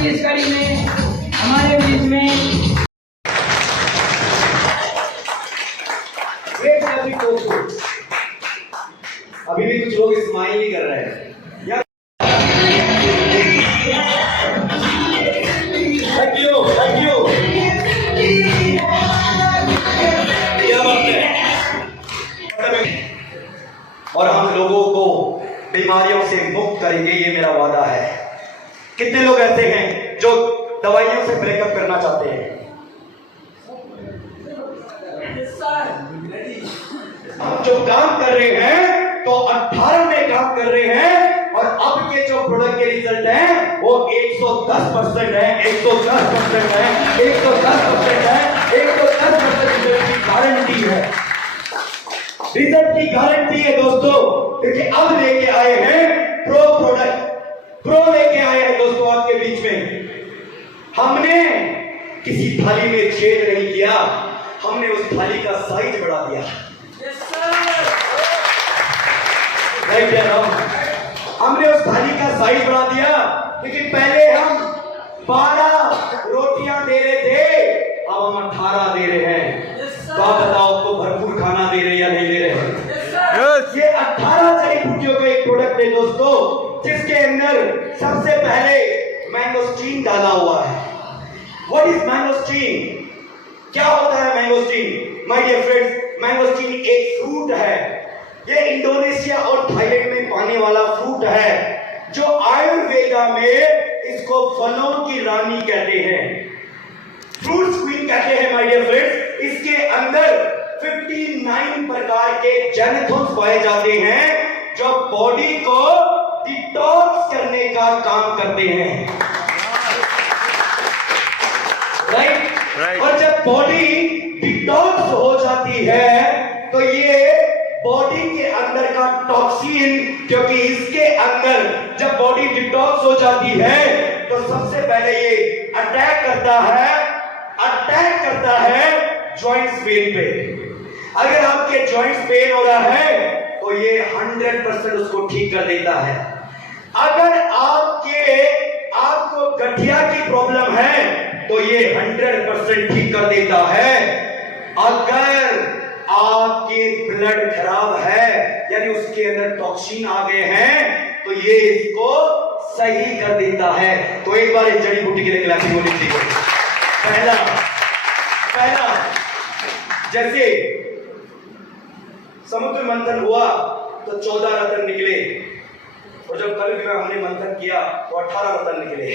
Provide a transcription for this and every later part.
की इस कड़ी में हमारे बीच में अभी भी कुछ लोग स्माइल नहीं कर रहे हैं। थैंक यू क्या बात है। और हम लोगों को बीमारियों से मुक्त करेंगे, ये मेरा वादा है। कितने लोग ऐसे हैं जो दवाइयों से ब्रेकअप करना चाहते हैं? हम जो काम कर रहे हैं तो 18 में काम कर रहे हैं और अब के जो प्रोडक्ट के रिजल्ट हैं वो 110% है, 110% है, 110% है, 110% रिजल्ट की गारंटी है, रिजल्ट की गारंटी है दोस्तों। क्योंकि अब लेके आए हैं प्रो प्रोडक्ट, प्रो लेके आए हैं दोस्तों आपके बीच में। हमने किसी थाली में छेद नहीं किया, हमने उस थाली का साइज बढ़ा दिया। हमने उस थाली का साइज बढ़ा दिया। लेकिन पहले हम 12 रोटियां दे रहे थे, अब हम 18 दे रहे हैं। तो आप बताओ आपको भरपूर खाना दे रहे हैं या नहीं दे रहे हैं? ये 18 जड़ी बूटियों का एक प्रोडक्ट है दोस्तों, जिसके अंदर सबसे पहले मैंगोस्टीन डाला हुआ है। What is mangosteen? क्या होता है mangosteen? My dear friends, mangosteen एक फ्रूट है। ये इंडोनेशिया और थाईलैंड में पाने वाला फ्रूट है, जो आयुर्वेदा में इसको फलों की रानी कहते हैं, फ्रूट्स क्वीन कहते हैं माय डियर फ्रेंड्स। इसके अंदर 59 प्रकार के जेनेथोन्स पाए जाते हैं, जो बॉडी को डिटॉक्स करने का काम करते हैं। राइट। और जब बॉडी डिटॉक्स हो जाती है तो ये बॉडी के अंदर का टॉक्सिन, क्योंकि इसके अंदर जब बॉडी डिटॉक्स हो जाती है तो सबसे पहले ये अटैक करता है जॉइंट्स पेन पे। अगर आपके जॉइंट्स पेन हो रहा है तो ये 100% उसको ठीक कर देता है। अगर आपको गठिया की प्रॉब्लम है तो ये 100% ठीक कर देता है। अगर आपके ब्लड खराब है, यानी उसके अंदर टॉक्सिन आ गए हैं, तो ये इसको सही कर देता है। तो एक बार इस जड़ी बूटी के लिए क्लैपिंग होनी चाहिए। पहला जैसे समुद्र मंथन हुआ तो 14 रत्न निकले, और जब कल में हमने मंथन किया तो 18 रत्न निकले।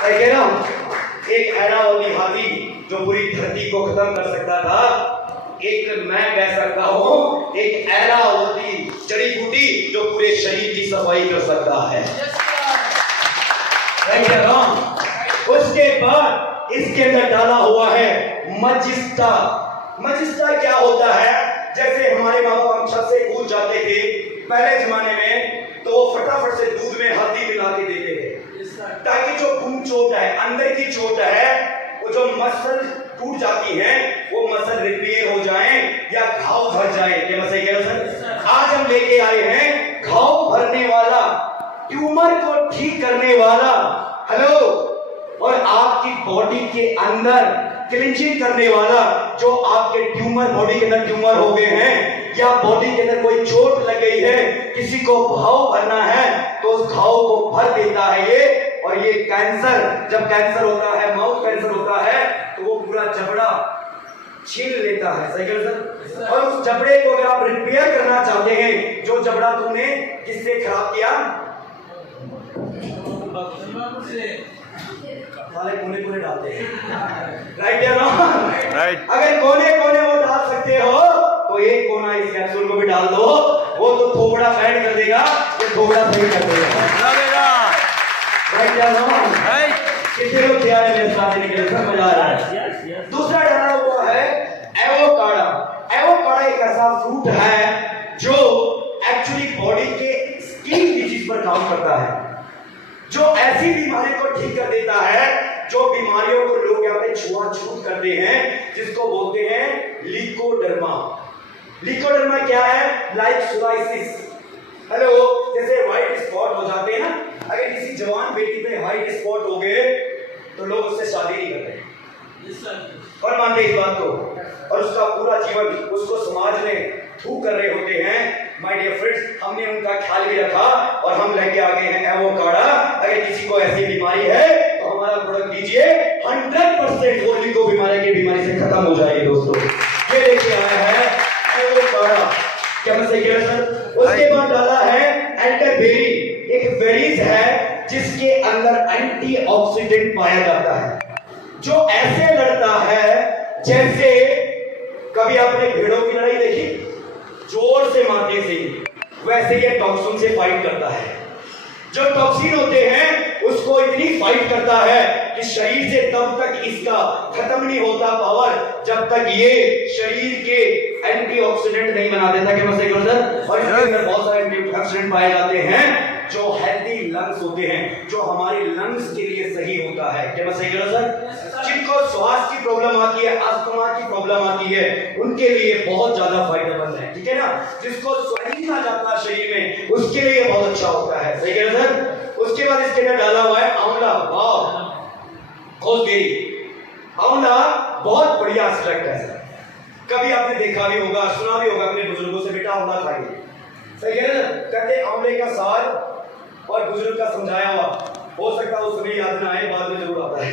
कह रहा हूं, एक ऐरावती हाथी जो पूरी धरती को खत्म कर सकता था, एक मैं कह सकता हूं एक ऐरावती जड़ी बूटी जो पूरे शरीर की सफाई कर सकता है। कह रहा हूं। उसके बाद इसके अंदर डाला हुआ है मजिस्टा। मजिस्टा क्या होता है? जैसे हमारे माँ बाप हम छत से कूद जाते थे पहले जमाने में, तो वो फटाफट से दूध में हल्दी मिला के देते थे, ताकि जो खून चोट है, अंदर की चोट है, वो जो मसल टूट जाती है, वो मसल रिपेयर हो जाए या घाव भर जाए। क्या मैं सही कह रहा हूं सर? आज हम लेके आए हैं घाव भरने वाला, ट्यूमर को ठीक करने वाला, हेलो, और आपकी बॉडी के अंदर क्लींजिंग करने वाला। जो आपके ट्यूमर, बॉडी के अंदर ट्यूमर हो गए हैं, या बॉडी के अंदर कोई चोट लग गई है, किसी को घाव भरना है, तो उस घाव को भर देता है ये। और ये कैंसर, जब कैंसर होता है, माउथ कैंसर होता है, तो वो पूरा जबड़ा छीन लेता है। सही है सर? और उस जबड़े को अगर आप रिपेयर करना चाहते हैं, जो जबड़ा तुमने किससे खराब किया, साले कोने डालते हैं, राइट या रॉन्ग? राइट। अगर कोने वो डाल सकते हो तो एक कोना इस कैप्सूल को भी डाल दो, वो तो थोबड़ा बैंड कर देगा, ये थोबड़ा सही कर देगा। राइट या रॉन्ग? राइट। कितने लोग तैयार हैं मेरे साथ देने के लिए? मजा आ रहा है। दूसरा डाला हुआ है एवोकाडो। एवोकाडो एक ऐसा फ्रूट है जो एक्चुअली बॉडी के स्किन डिजीज पर काम करता है, जो ऐसी बीमारी को ठीक कर देता है, जो बीमारियों को लोग यहाँ पे छुआछूत करते हैं, जिसको बोलते हैं लिकोडर्मा। लिकोडर्मा क्या है? Like psoriasis. हेलो, जैसे व्हाइट स्पॉट हो जाते हैं ना, अगर किसी जवान बेटी पे हाइट स्पॉट हो गए तो लोग उससे शादी नहीं करते, और मानते इस बात को, और उसका पूरा जीवन उसको समाज में थू कर रहे होते हैं। माय डियर फ्रेंड्स, हमने उनका ख्याल भी रखा और हम लेके आ गए हैं एवोकाडो। अगर किसी को ऐसी बीमारी है तो हमारा प्रोडक्ट दीजिए, 100% वो बीमारी की बीमारी से खत्म हो जाएगी दोस्तों। ये लेके आया है एवोकाडो, क्या मैं सही कह रहा सर? उसके बाद डाला है एल्डरबेरी, एक बेरीज है जिसके अंदर एंटीऑक्सीडेंट पाया जाता है, जो ऐसे लड़ता है जैसे, कभी आपने भेड़ों की लड़ाई देखी, जोर से मारने से, वैसे ये टॉक्सिन से फाइट करता है। जो टॉक्सिन होते हैं उसको इतनी फाइट करता है कि शरीर से तब तक इसका खत्म नहीं होता पावर जब तक ये शरीर के एंटीऑक्सीडेंट नहीं बना देता। कि मैं सही कहूं सर? और इसके अंदर बहुत सारे एंटीऑक्सीडेंट पाए जाते हैं जो हेल्दी लंग्स होते हैं, जो हमारे लंग्स के लिए सही होता है। क्या मैं सही कह रहा हूं सर? जिनको श्वास की प्रॉब्लम आती है, अस्थमा की प्रॉब्लम आती है, उनके लिए बहुत ज्यादा फायदेमंद है, ठीक है ना? जिसको स्वेलिंग आ जाता है शरीर में, उसके लिए बहुत अच्छा होता है। सही कह रहे सर? उसके बाद इसके अंदर डाला हुआ है आंवला। वाह, आंवला बहुत बढ़िया एक्सट्रैक्ट है सर। कभी आपने देखा भी होगा, सुना भी होगा अपने बुजुर्गों से, बेटा आंवला खाइए। सही है ना? कहते आंवले का साग और बुजुर्ग का समझाया हुआ, हो सकता है उस समय याद ना आए, बाद में जरूर आता है,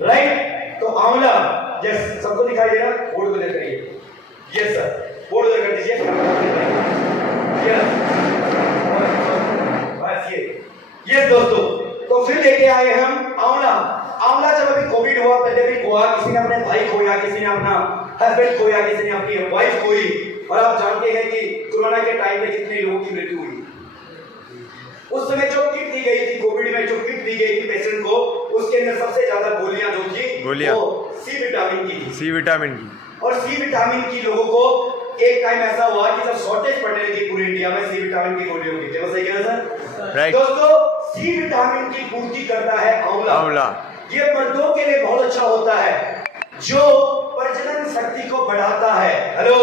राइट? तो आंवला जैसे सबको दिखाई दे रहा, बोर्ड पे देख रही है, यस सर, बोर्ड पे कर दीजिए, बस ये दोस्तों। तो फिर लेके आए हम आंवला। आंवला जब अभी कोविड हुआ, पेंडेमिक हुआ, किसी ने अपने भाई खोया, किसी ने अपना हस्बैंड खोया, किसी ने अपनी वाइफ खोई, और आप जानते हैं कि कोरोना के टाइम में कितने लोगों की मृत्यु हुई। उस समय जो किट दी गई थी, कोविड में जो किट दी गई थी पेशेंट को, उसके अंदर सबसे ज्यादा गोलियां जो थी वो सी विटामिन की थी। सी विटामिन की, और सी विटामिन की लोगों को एक टाइम ऐसा हुआ कि जब शॉर्टेज पड़ने लगी पूरे इंडिया में सी विटामिन की गोलियों की। क्या सही कह रहे सर? राइट दोस्तों, सी विटामिन की पूर्ति करता है आंवला। ये मर्दों के लिए बहुत अच्छा होता है, जो प्रजनन शक्ति को बढ़ाता है। हेलो,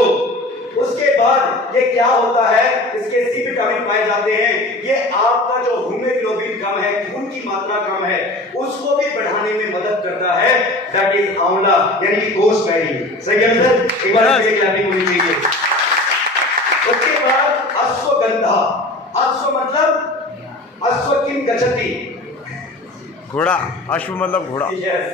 उसके बाद ये क्या होता है, इसके सी विटामिन पाए जाते हैं, ये आपका जो हीमोग्लोबिन कम है, खून की मात्रा कम है, उसको भी बढ़ाने में मदद करता है। दैट इज आंवला, यानी कि गोसबेरी। सही है सर? एक बार फिर क्लैपिंग होनी चाहिए। उसके बाद अश्वगंधा। अश्व मतलब अश्व किम गच्छति, घोड़ा। अश्व मतलब घोड़ा, यस,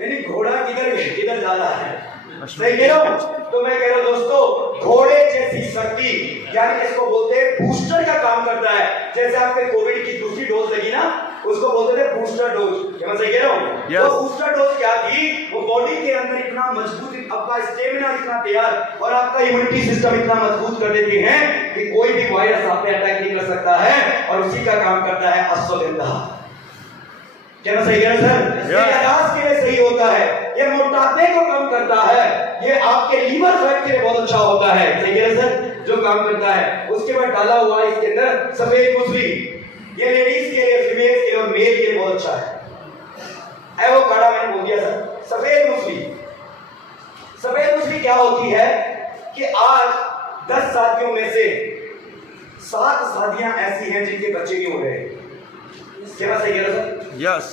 यानी घोड़ा किधर जा रहा है। सही कह रहा हूं? तो मैं कह रहा हूं दोस्तों, घोड़े जैसी शक्ति, यानी इसको बोलते हैं बूस्टर का काम करता है। जैसे आपके कोविड की दूसरी डोज लगी ना, उसको बोलते थे बूस्टर डोज। क्या मैं सही कह रहा हूं? yes. वो बूस्टर डोज क्या थी? वो बॉडी के अंदर इतना मजबूत, आपका स्टेमिना इतना तैयार और आपका इम्यूनिटी सिस्टम इतना मजबूत कर देते हैं कि कोई भी वायरस आप पे अटैक नहीं कर सकता है, और उसी का काम करता है अश्वगंधा। क्या मैं सही कह रहा हूं सर? ये इलाज के लिए सही होता है, ये मोटापे को कम करता है, ये आपके लीवर फैट के लिए बहुत अच्छा होता है। सही कह रहे सर? जो काम करता है। उसके बाद डाला हुआ है इसके अंदर सफेद मूसली, ये लेडीज के लिए, फीमेल के लिए और मेल के लिए बहुत अच्छा है। एवोकाडो मैंने बोल दिया सर। सफेद मूसली, सफेद मूसली क्या होती है कि आज 10 शादियों में से 7 शादियां ऐसी हैं जिनके बच्चे नहीं हो रहे। क्या मैं सही कह रहा सर? यस।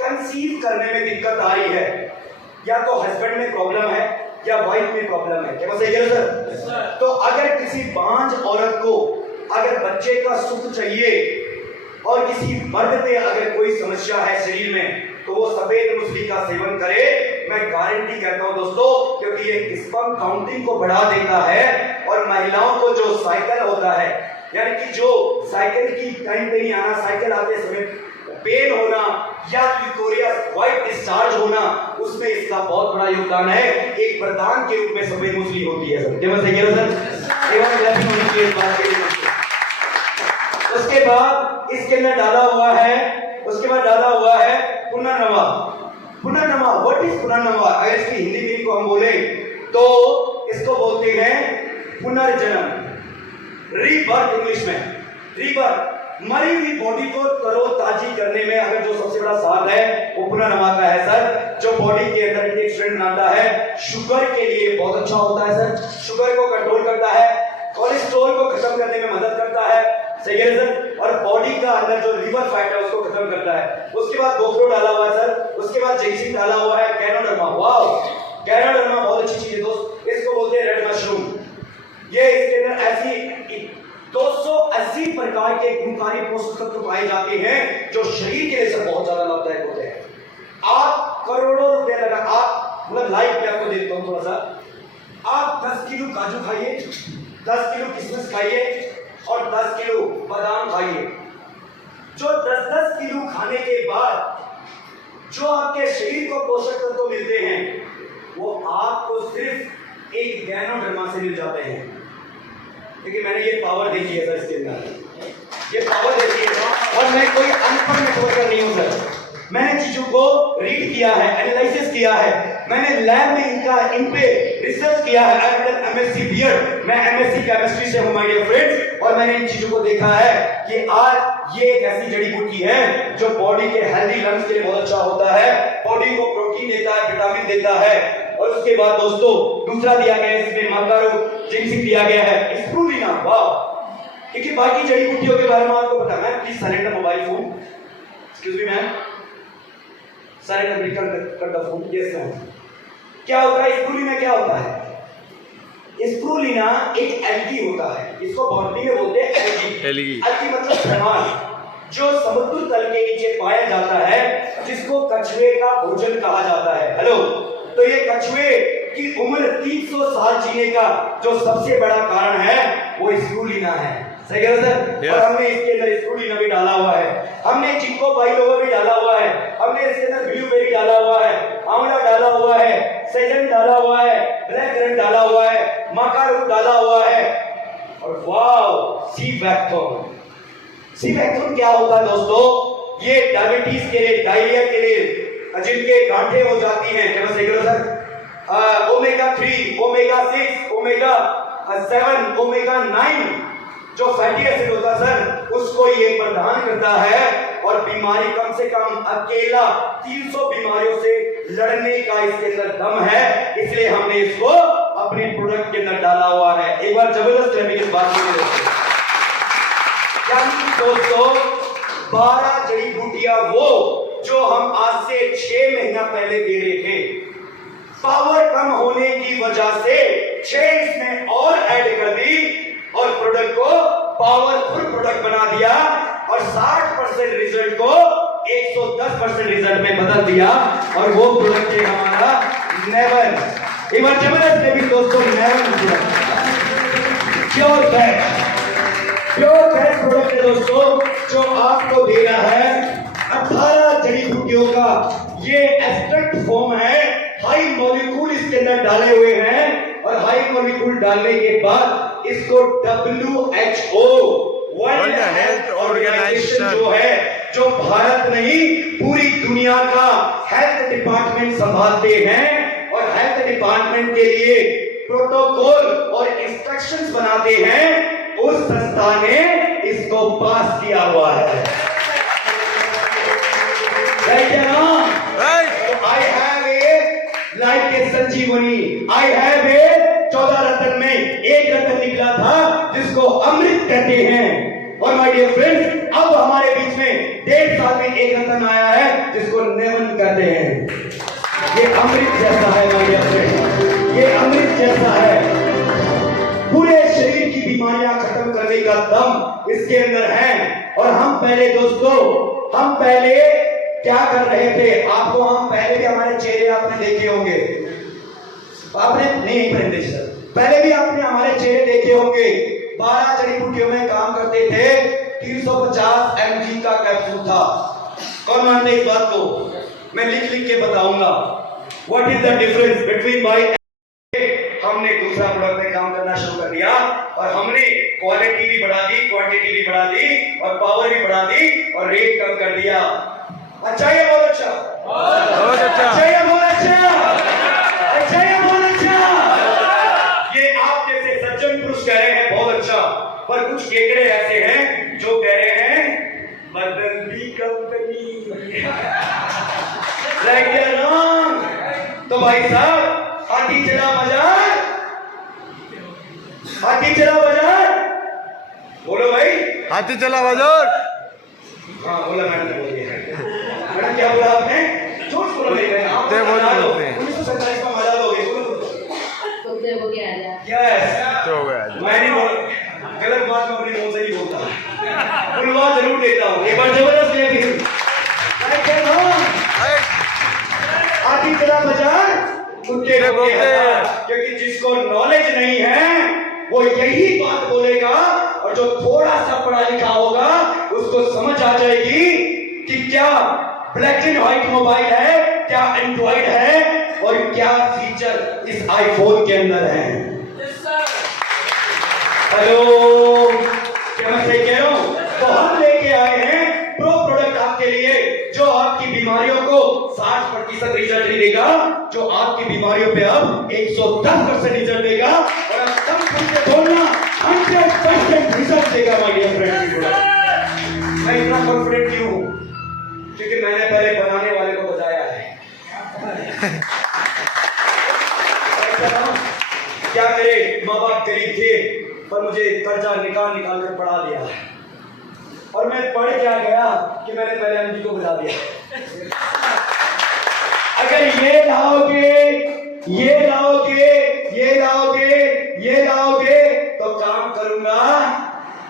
कंसीव करने में दिक्कत आ रही है, या तो हस्बैंड में प्रॉब्लम है या वाइफ में प्रॉब्लम है। क्या मैं सही कह रहा सर? तो अगर किसी बांझ औरत को अगर बच्चे का सुख चाहिए और किसी मर्द में अगर कोई समस्या है शरीर में, तो वो सफेद मूसली का सेवन करे। मैं गारंटी कहता हूं दोस्तों, क्योंकि ये स्पर्म काउंटिंग को बढ़ा देता है, और महिलाओं को जो साइकिल होता है, यानी कि जो साइकिल की टाइम पे नहीं आना, साइकिल आते समय पेन होना या यूरिया व्हाइट डिस्चार्ज होना, उसमें इसका बहुत बड़ा योगदान है। एक वरदान के रूप में सफेद मूसली होती है सर। क्या मैं सही कह रहा हूं सर? एवं ग्रैफिक होनी चाहिए इस बात के लिए। उसके बाद इसके अंदर डाला हुआ है, उसके बाद डाला हुआ है पुनर्नवा। पुनर्नवा, व्हाट इज पुनर्नवा? अगर इसकी हिंदी मीनिंग को हम बोले तो इसको बोलते हैं पुनर्जन्म, रीबर्थ इंग्लिश में। रीबर्थ, मरी हुई बॉडी को तरोताजी करने में अगर जो सबसे बड़ा साथ है वो पुनर्नवा का है सर, जो बॉडी के अंदर एंटीऑक्सीडेंट बनाता है। शुगर के लिए बहुत अच्छा होता है सर, शुगर को कंट्रोल करता है, कोलेस्ट्रॉल को खत्म करने में मदद करता है, सही है सर। और बॉडी का अंदर जो लिवर फैट है उसको खत्म करता है। उसके बाद गोफ्रो डाला हुआ है सर, उसके बाद जिंक्सिंग डाला हुआ है, गैनोडर्मा। वाओ, गैनोडर्मा बहुत अच्छी चीज है दोस्त, इसको बोलते हैं रेड मशरूम। ये इसके अंदर ऐसी 280 प्रकार के गुणकारी पोषक तत्व पाए जाते हैं जो शरीर के लिए सब बहुत ज्यादा लाभदायक होते हैं। आप करोड़ों रुपए लगा, आप मतलब लाइफ में आपको देता हूं थोड़ा सा, आप 10 किलो काजू खाइए, 10 किलो किशमिश खाइए और 10 किलो बादाम खाइए। जो 10-10 किलो खाने के बाद जो आपके शरीर को पोषक तत्व मिलते हैं वो आपको सिर्फ एक गैनोडर्मा से मिल जाते हैं। क्योंकि मैंने ये पावर देखी है सर इसके अंदर, ये पावर देखी है और मैं कोई अनपढ़ नेटवर्कर नहीं हूं सर। मैंने चीजों को रीड किया है, एनालिसिस किया है, मैंने लैब में इन पे रिसर्च किया है। I have done MSc BEd, मैं एमएससी केमिस्ट्री से हूं माय डियर फ्रेंड्स, और मैंने इन चीजों को देखा है कि आज ये एक ऐसी जड़ी बूटी है जो बॉडी के हेल्दी लंग्स के लिए बहुत अच्छा होता है, बॉडी को प्रोटीन देता है, विटामिन देता है। और उसके बाद दोस्तों दूसरा दिया गया है इसमें माकारो जिंक्सिंग दिया गया है, स्प्रूलिना। वाह, क्योंकि बाकी जड़ी बूटियों के बारे में आपको पता है। Please silent the mobile phone, excuse me ma'am, silent कर द फोन। Yes ma'am. क्या होता है स्प्रूलिना, क्या होता है? स्प्रूलिना एक एल्गी होता है, इसको बॉटनी में बोलते हैं एल्गी। एल्गी मतलब शैवाल जो समुद्र तल के नीचे पाया जाता है, जिसको कछुए का भोजन कहा जाता है। हेलो, तो ये कछुए की उम्र 300 साल जीने का जो सबसे बड़ा कारण है वो स्प्रूलिना है। सही है सर। और हमने इसके अंदर स्प्रूलिना भी डाला हुआ है, हमने जिंको बाइलोवा भी डाला हुआ है, हमने इसके अंदर ब्लूबेरी डाला हुआ है, आंवला डाला हुआ है, सैजन डाला हुआ है, ब्लैक करंट डाला हुआ है, माकारो डाला हुआ है, और वाओ सी वैक्थोन। सी वैक्थोन क्या होता है दोस्तों? ये डायबिटीज के लिए, डायरिया के लिए, जिनके गांठें हो जाती हैं, क्या सही करो sir, omega 3, omega 6, omega 7, omega 9 जो फैटी एसिड होता है सर, उसको ये प्रदान करता है और बीमारी कम से कम अकेला 300 बीमारियों से लड़ने का इसके अंदर दम है, इसलिए हमने इसको अपने प्रोडक्ट के अंदर डाला हुआ है। एक बार जबरदस्त है इस बात में दोस्तों, 12 जड़ी बूटियां वो जो हम आज से 6 महीना पहले दे रहे थे, पावर कम होने की वजह से 6 इसमें और ऐड कर दी और प्रोडक्ट को पावरफुल प्रोडक्ट बना दिया और 60% रिजल्ट को 110% रिजल्ट में बदल दिया। और वो प्रोडक्ट है हमारा नेवन। एक बार जबरदस्त है भी दोस्तों, नेवन pure fat, pure fat product है दोस्तों जो आपको दे रहा है 18 जड़ी बूटियों का ये एक्सट्रैक्ट फॉर्म है। हाई मॉलिक्यूल इसके अंदर डाले हुए हैं और हाई मॉलिक्यूल डालने के बाद इसको WHO वर्ल्ड हेल्थ ऑर्गेनाइजेशन जो है, जो भारत नहीं पूरी दुनिया का हेल्थ डिपार्टमेंट संभालते हैं और हेल्थ डिपार्टमेंट के लिए प्रोटोकॉल और इंस्ट्रक्शंस बनाते हैं, उस संस्था ने इसको पास किया हुआ है। I have a लाइफ के संजीवनी, I have a 14 रत्न में एक रत्न निकला था जिसको अमृत कहते हैं। और माय डियर फ्रेंड्स, अब हमारे बीच में 1.5 साल में एक रत्न आया है जिसको नेवन कहते हैं। ये अमृत जैसा है माय डियर फ्रेंड्स, ये अमृत जैसा है। पूरे शरीर की बीमारियां खत्म करने का दम इसके अंदर है। और हम पहले दोस्तों, हम पहले क्या कर रहे थे? आपको हम पहले भी हमारे चेहरे आपने देखे होंगे, आपने नहीं पहले सर, पहले भी आपने हमारे चेहरे देखे होंगे। 12 जड़ी बूटियों में काम करते थे, 350 mg का कैप्सूल था। कौन मानते इस बात को? मैं लिख लिख के बताऊंगा। What is the difference between buy? हमने दूसरा प्रोडक्ट में काम करना शुरू कर दिया और हमने क्वालिटी भी बढ़ा दी, क्वांटिटी भी बढ़ा दी और पावर भी बढ़ा दी और रेट कम कर दिया। अच्छा है, बहुत अच्छा, बहुत अच्छा, अच्छा है, बहुत अच्छा, अच्छा है, बहुत अच्छा। ये आप जैसे सज्जन पुरुष कह रहे हैं बहुत अच्छा, पर कुछ केकड़े ऐसे हैं जो कह रहे हैं बदल दी कंपनी। राइट या रॉन्ग? तो भाई साहब, हाथी चला बाजार, हाथी चला बाजार, बोलो भाई। हाथी चला बाजार। हाँ बोला मैडम ने, बोलिए मैडम क्या बोला आपने? झूठ बोलो मेरी बहन, आप ते बहुत मजा लो, बोलते हैं। 1947 का मजा लोगे, बोलो बोलो। कुत्ते को क्या है? यस, तो हो गया। मैं नहीं बोल, गलत बात मैं अपने मुंह से नहीं बोलता, बुलवा जरूर देता हूँ। एक बार जबरदस्त ले फिर आती चला बाजार, कुत्ते को बोलते हैं। क्योंकि जिसको नॉलेज नहीं है वो यही बात बोलेगा, और जो थोड़ा सा पढ़ा लिखा होगा उसको समझ आ जाएगी कि क्या ब्लैक एंड व्हाइट मोबाइल है, क्या एंड्रॉइड है, और क्या फीचर इस आईफोन के अंदर है। हेलो, क्या मैं सही कह रहा हूं? तो हम लेके आए हैं प्रो प्रोडक्ट आपके लिए, जो आपकी बीमारियों को 60% रिजल्ट देगा, जो आपकी बीमारियों पे अब 110% रिजल्ट देगा, और अब कम से बोलना 100% रिजल्ट देगा माय डियर फ्रेंड। मैं इतना कॉन्फिडेंट क्यों हूं? क्योंकि मैंने पहले बनाने वाले को बताया है। क्या करे, माँ बाप गरीब थे, पर मुझे कर्जा निकाल कर पढ़ा दिया, और मैं पढ़ क्या गया कि मैंने पहले एमडी को बता दिया। अगर ये लाओगे, ये लाओगे, ये लाओगे, ये लाओगे तो काम करूंगा,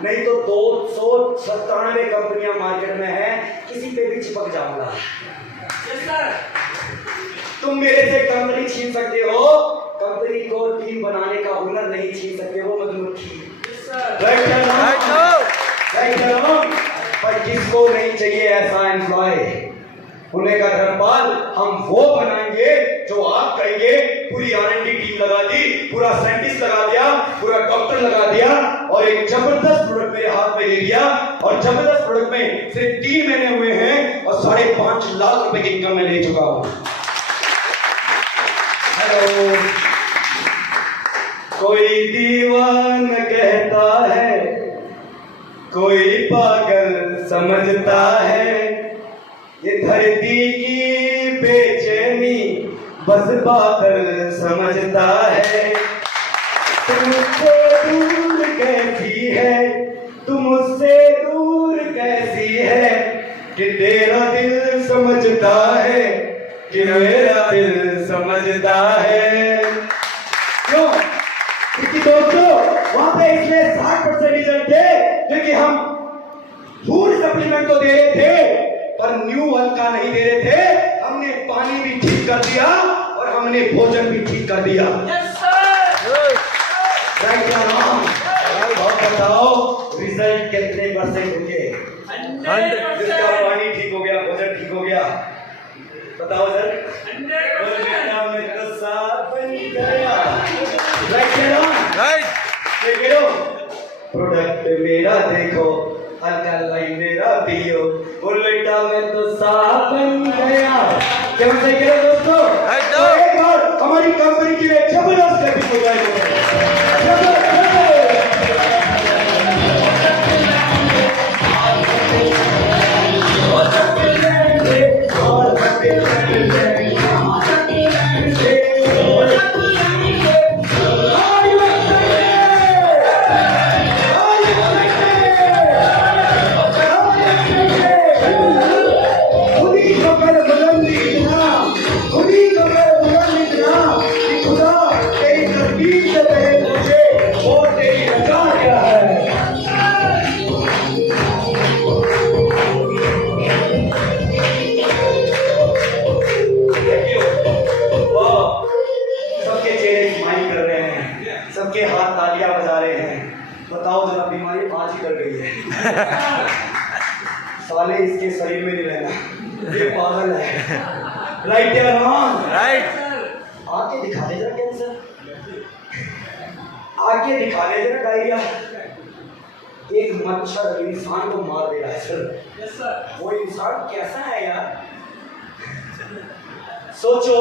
नहीं तो 297 कंपनियां मार्केट में है, किसी पे भी चिपक जाऊंगा। तुम मेरे से कंपनी छीन सकते हो, कंपनी को टीम बनाने का हुनर नहीं छीन सकते हो मधुमक्खी। पर किसको नहीं चाहिए ऐसा एम्प्लॉय होने का धर्मपाल? हम वो बनाएंगे जो आप कहेंगे पूरी R&D टीम लगा दी, पूरा साइंटिस्ट लगा दिया, पूरा डॉक्टर लगा दिया, और एक जबरदस्त प्रोडक्ट मेरे हाथ में दे दिया, और जबरदस्त प्रोडक्ट में सिर्फ 3 महीने हुए हैं और 5.5 लाख रुपए की इनकम मैं ले चुका हूं। हेलो, कोई दीवान कहता है, कोई पागल समझता है, ये धरती की बेचैनी बस बादल समझता है। तुम मुझसे दूर कैसी है, तुम मुझसे दूर कैसी है, कि तेरा दिल समझता है, कि मेरा दिल समझता है। क्यों? क्योंकि दोस्तों वहां पे इसलिए 60% रिजल्ट थे क्योंकि हम फूड सप्लीमेंट तो दे रहे थे पर न्यू वन का नहीं दे रहे थे। हमने पानी भी ठीक कर दिया और हमने भोजन भी ठीक कर दिया। बताओ रिजल्ट कितने परसेंट होंगे? जिसका पानी ठीक हो गया, भोजन ठीक हो गया, बताओ सर। प्रोडक्ट मेरा देखो, अल्कलाइन मेरा पियो, उल्टा में तो साफ बन गया। क्या मैं सही कह रहा हूं दोस्तों? तो एक बार हमारी कंपनी की एक जबरदस्त क्लैपिंग हो जाए। सबके हाथ तालियां बजा रहे हैं। बताओ जरा बीमारी आज ही कर गई है। साले इसके शरीर में नहीं रहना, ये पागल है। राइट या रॉन्ग? राइट। आके दिखा दे जरा कैंसर, आके दिखा दे जरा डायरिया। एक मच्छर इंसान को मार दे रहा है सर। वो इंसान कैसा है यार? सोचो,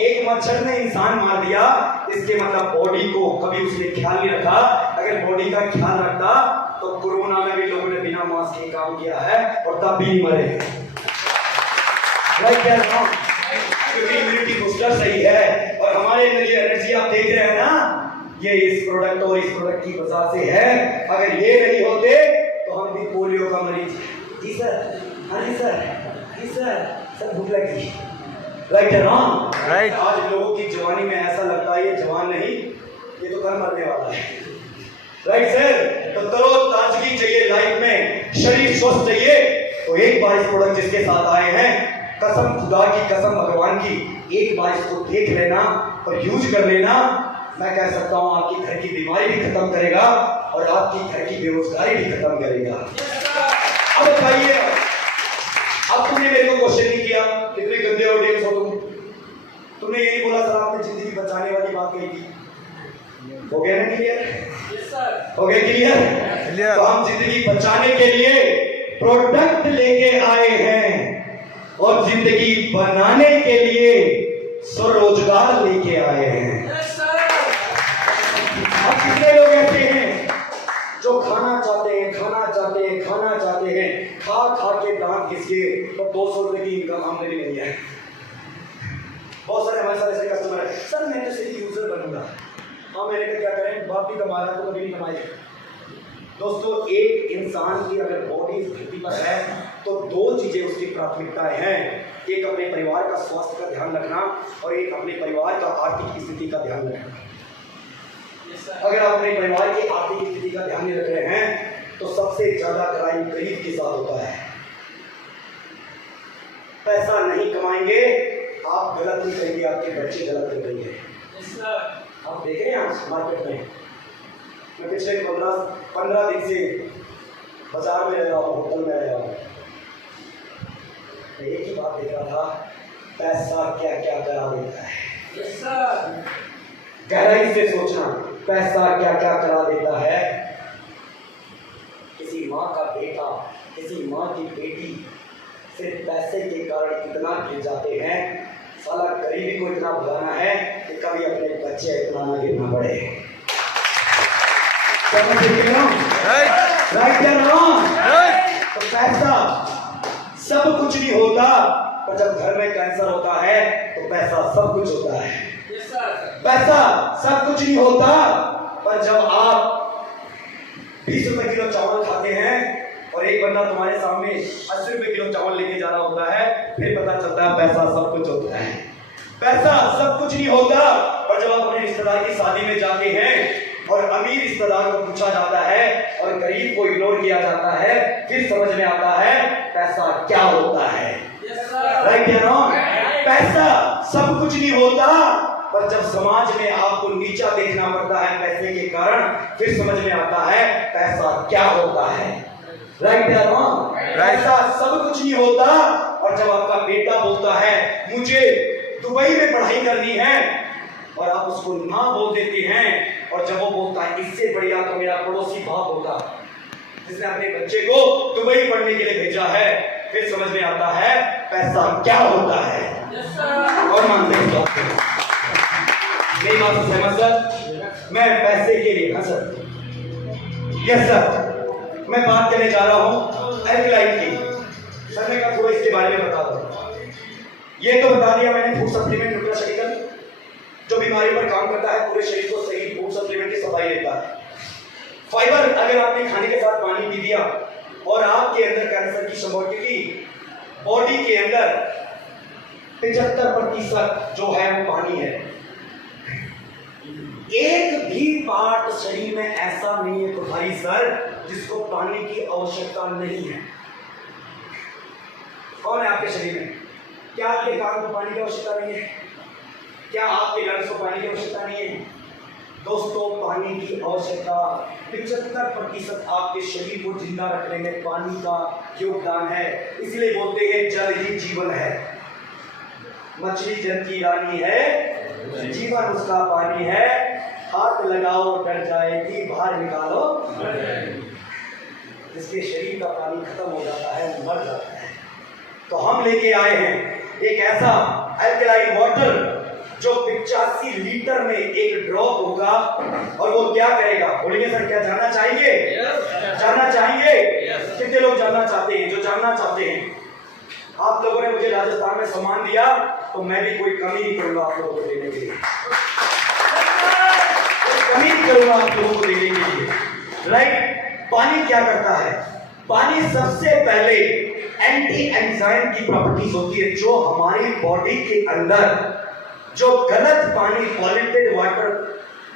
एक मच्छर ने इंसान मार दिया, इसके मतलब बॉडी को कभी उसने ख्याल नहीं रखा। अगर बॉडी का ख्याल रखता तो कोरोना में भी लोगों ने बिना मास्क के काम किया है और तब भी नहीं मरे। राइट या रॉन्ग? क्योंकि इम्यूनिटी बूस्टर सही है, और हमारे अंदर ये एनर्जी आप देख रहे हैं ना, ये इस प्रोडक्ट और इस प्रोडक्ट की वजह से है। अगर ये नहीं होते तो हम अभी पोलियो का मरीज। जी सर, हाँ जी सर, जी सर भूख लगी। राइट है रॉन्ग? राइट। आज लोगों की जवानी में ऐसा लगता है ये जवान नहीं, ये तो कल मरने वाला है। Right sir? तो तरोताजगी चाहिए लाइफ में, शरीर स्वस्थ चाहिए, तो एक बार इस प्रोडक्ट जिसके साथ आए हैं, कसम खुदा की, कसम भगवान की, एक बार इसको देख लेना और यूज कर लेना। मैं कह सकता हूँ आपकी घर की बीमारी भी खत्म करेगा और आपकी घर की बेरोजगारी भी खत्म करेगा। अब बताइए, अब तुमने मेरे को क्वेश्चन नहीं किया कितने गंदे ऑडियंस हो तुमने ये नहीं बोला सर आपने जिंदगी बचाने वाली बात कही थी। हो गया ना क्लियर? हो गया क्लियर? तो हम जिंदगी बचाने के लिए प्रोडक्ट लेके आए हैं और जिंदगी बनाने के लिए स्वरोजगार लेके आए हैं। अब कितने लोग ऐसे हैं जो खाना चाहते हैं, खाना चाहते हैं, खाना चाहते हैं, खा खा के दांत घिस के, और 200 रुपए की इनकम आमदनी नहीं है। बहुत सारे हमारे साथ ऐसे कस्टमर है, सर मैं तो सिर्फ यूजर बनूंगा। हाँ मैंने कहा क्या करें, बाप भी कमा रहा है तो कभी नहीं कमाए। दोस्तों एक इंसान की अगर बॉडी इस धरती पर है तो दो चीजें उसकी प्राथमिकताएं हैं, एक अपने परिवार का स्वास्थ्य का ध्यान रखना और एक अपने परिवार का आर्थिक स्थिति का ध्यान रखना। अगर आप अपने परिवार की आर्थिक स्थिति का ध्यान नहीं रख रहे हैं तो सबसे ज्यादा क्राइम गरीब के साथ होता है। पैसा नहीं कमाएंगे, आप गलत नहीं करेंगे, आपके बच्चे गलत नहीं करेंगे। आप देख रहे हैं आज मार्केट में, मैं पिछले 15 दिन से बाजार में रह रहा हूँ, होटल में रह रहा हूँ, एक ही बात देख रहा था, पैसा क्या क्या करा देता है। गहराई से सोचना, पैसा क्या क्या करा देता है। किसी माँ का बेटा, किसी माँ की बेटी सिर्फ पैसे के कारण इतना गिर जाते हैं, साला गरीबी को इतना भगाना है कि कभी अपने बच्चे इतना ना गिरना पड़े। राइट या रॉन्ग? तो पैसा सब कुछ नहीं होता, पर जब घर में कैंसर होता है तो पैसा सब कुछ होता है। पैसा सब कुछ नहीं होता, पर जब आप 20 रुपए किलो चावल खाते हैं और एक बंदा तुम्हारे सामने 80 रुपए किलो चावल लेके जा रहा होता है, फिर पता चलता है पैसा सब कुछ होता है। पैसा सब कुछ नहीं होता, और जब आप अपने रिश्तेदार की शादी में जाते हैं और अमीर रिश्तेदार को पूछा जाता है और गरीब को इग्नोर किया जाता है, फिर समझ में आता है पैसा क्या होता है। राइट या रॉन्ग? पैसा सब कुछ नहीं होता, पर जब समाज में आपको नीचा देखना पड़ता है पैसे के कारण, फिर समझ में आता है पैसा क्या होता है। राइट या रॉन्ग? पैसा सब कुछ नहीं होता, और जब आपका बेटा बोलता है मुझे दुबई में पढ़ाई करनी है और आप उसको ना बोल देते हैं, और जब वो बोलता है इससे बढ़िया तो मेरा पड़ोसी बाप होता जिसने अपने बच्चे को दुबई पढ़ने के लिए भेजा है, फिर समझ में आता है पैसा क्या होता है। और मानते हैं मेरी बात से सहमत सर? मैं पैसे के लिए, हाँ सर, यस सर, मैं बात करने जा रहा हूँ एल्कलाइन की। सर मैं थोड़ा इसके बारे में बता दूं। ये तो बता दिया मैंने फूड सप्लीमेंट न्यूट्रास्यूटिकल जो बीमारी पर काम करता है, पूरे शरीर को सही फूड सप्लीमेंट की सफाई देता है। फाइबर, अगर आपने खाने के साथ पानी पी दिया और आपके अंदर कैंसर की संभावना, क्योंकि बॉडी के अंदर 75% जो है वो पानी है। एक भी पार्ट शरीर में ऐसा नहीं है तो भाई सर जिसको पानी की आवश्यकता नहीं है। कौन है आपके शरीर में? क्या आपके कान को पानी की आवश्यकता नहीं है? क्या आपके लंग्स को पानी की आवश्यकता नहीं है? दोस्तों पानी की आवश्यकता 75% आपके शरीर को जिंदा रखने में पानी का योगदान है। इसलिए बोलते हैं जल ही जीवन है। मछली जल की रानी है, जीवन उसका पानी है। हाथ लगाओ डर जाएगी, बाहर निकालो। जिसके शरीर का पानी खत्म हो जाता है वो मर जाता है। तो हम लेके आए हैं एक ऐसा अल्कलाइन वाटर जो 85 लीटर में एक ड्रॉप होगा, और वो क्या करेगा बोलेंगे सर? क्या जानना चाहेंगे? जानना चाहेंगे? कितने लोग जानना चाहते हैं? जो जानना चाहते हैं, आप लोगों ने मुझे राजस्थान में सम्मान दिया तो मैं भी कोई कमी नहीं करूंगा आप लोगों को देने के लिए, कमी नहीं करूंगा आप लोगों को देने के लिए। राइट? पानी क्या करता है? पानी सबसे पहले एंटी एंजाइम की प्रॉपर्टीज होती है, जो हमारी बॉडी के अंदर जो गलत पानी, पॉल्यूटेड वाटर,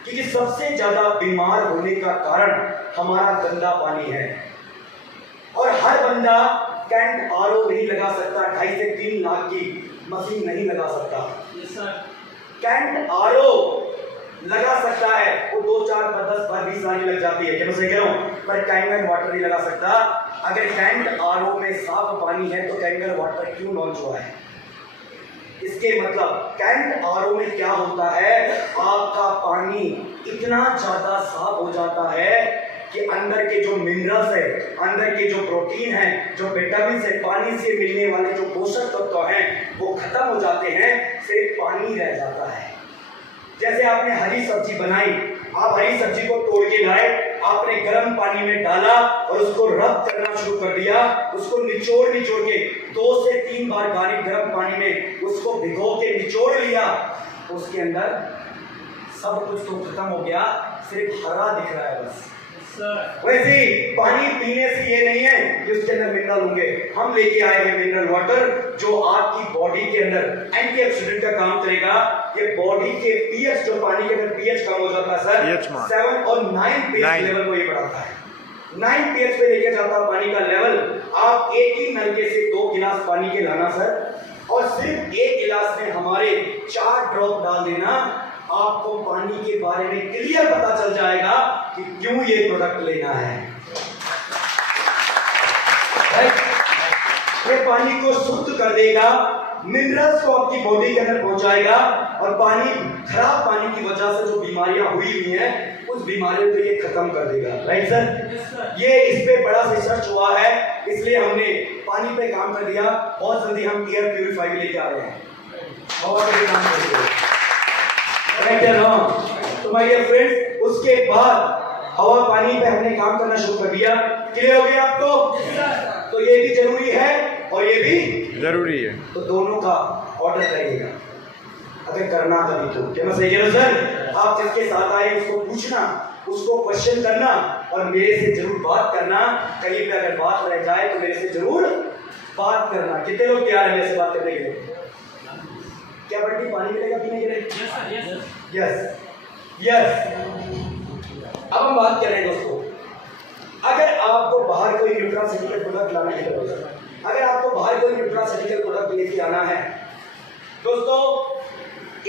क्योंकि सबसे ज्यादा बीमार होने का कारण हमारा गंदा पानी है। और हर बंदा कैंट आरओ नहीं लगा सकता, 2.5 से 3 लाख की मशीन नहीं लगा सकता। कैंट आरओ लगा सकता है, वो 2, 4, 10, 20 साल लग जाती है, क्या मैं सही कह रहा हूं? पर कैंगन वाटर नहीं लगा सकता। अगर कैंट आरओ में साफ पानी है तो कैंगन वाटर क्यों लॉन्च हुआ है? इसके मतलब कैंट आरओ में क्या होता है, आपका पानी इतना ज्यादा साफ हो जाता है कि अंदर के जो मिनरल्स है, अंदर के जो प्रोटीन है, जो विटामिन है, पानी से मिलने वाले जो पोषक तत्व हैं, वो खत्म हो जाते हैं, सिर्फ पानी रह जाता है। जैसे आपने हरी सब्जी बनाई, आप हरी सब्जी को तोड़ के लाए, आपने गर्म पानी में डाला और उसको रब करना शुरू कर दिया, उसको निचोड़ के 2 से 3 बार गाढ़े गर्म पानी में उसको भिगो के निचोड़ लिया, उसके अंदर सब कुछ तो खत्म हो गया, सिर्फ हरा दिख रहा है बस। वैसे पानी पीने से ये नहीं है कि उसके अंदर मिनरल होंगे। हम लेके आए हैं मिनरल वाटर, जो आपकी बॉडी के अंदर एंटीऑक्सीडेंट का काम करेगा। ये बॉडी के पीएच, जो पानी के अंदर पीएच कम हो जाता है सर, 7 और 9 पीएच लेवल को ये बढ़ाता है। 9 पीएच पे लेके जाता है पानी का लेवल। आप एक ही नलके से 2 गिलास पानी के लाना सर, और सिर्फ 1 गिलास में हमारे 4 ड्रॉप डाल देना, आपको पानी के बारे में क्लियर पता चल जाएगा कि क्यों ये प्रोडक्ट लेना है। ये पानी को शुद्ध कर देगा, मिनरल्स को आपकी बॉडी के अंदर पहुंचाएगा, और पानी, खराब पानी की वजह से जो बीमारियां हुई हुई हैं, उस बीमारियों को ये खत्म कर देगा। Right sir? ये इस पे बड़ा रिसर्च हुआ है, इसलिए हमने पानी पे काम कर दिया। बहुत जल्दी हम एयर प्यूरिफायर लेके आ रहे हैं, बहुत जल्दी काम करेंगे। तो माय डियर फ्रेंड्स, उसके बाद हवा पानी पे हमने काम करना शुरू कर दिया। क्लियर हो गया आपको? तो ये भी जरूरी है और ये भी जरूरी है, तो दोनों का ऑर्डर करिएगा अगर करना कभी तो। क्या मैं सही कह रहा हूं सर? आप जिसके साथ आए उसको पूछना, उसको क्वेश्चन करना, और मेरे से जरूर बात करना। कहीं पे अगर बात रह जाए तो मेरे से जरूर बात करना। कितने लोग तैयार हैं मेरे से बात करने के लिए? क्या बल्टी पानी मिलेगा पीने के लिए? यस। अब हम बात कर रहे हैं दोस्तों, अगर आपको बाहर कोई न्यूट्रास्यूटिकल प्रोडक्ट लाने की जरूरत है, अगर आपको बाहर कोई न्यूट्रास्यूटिकल प्रोडक्ट लेके आना है दोस्तों,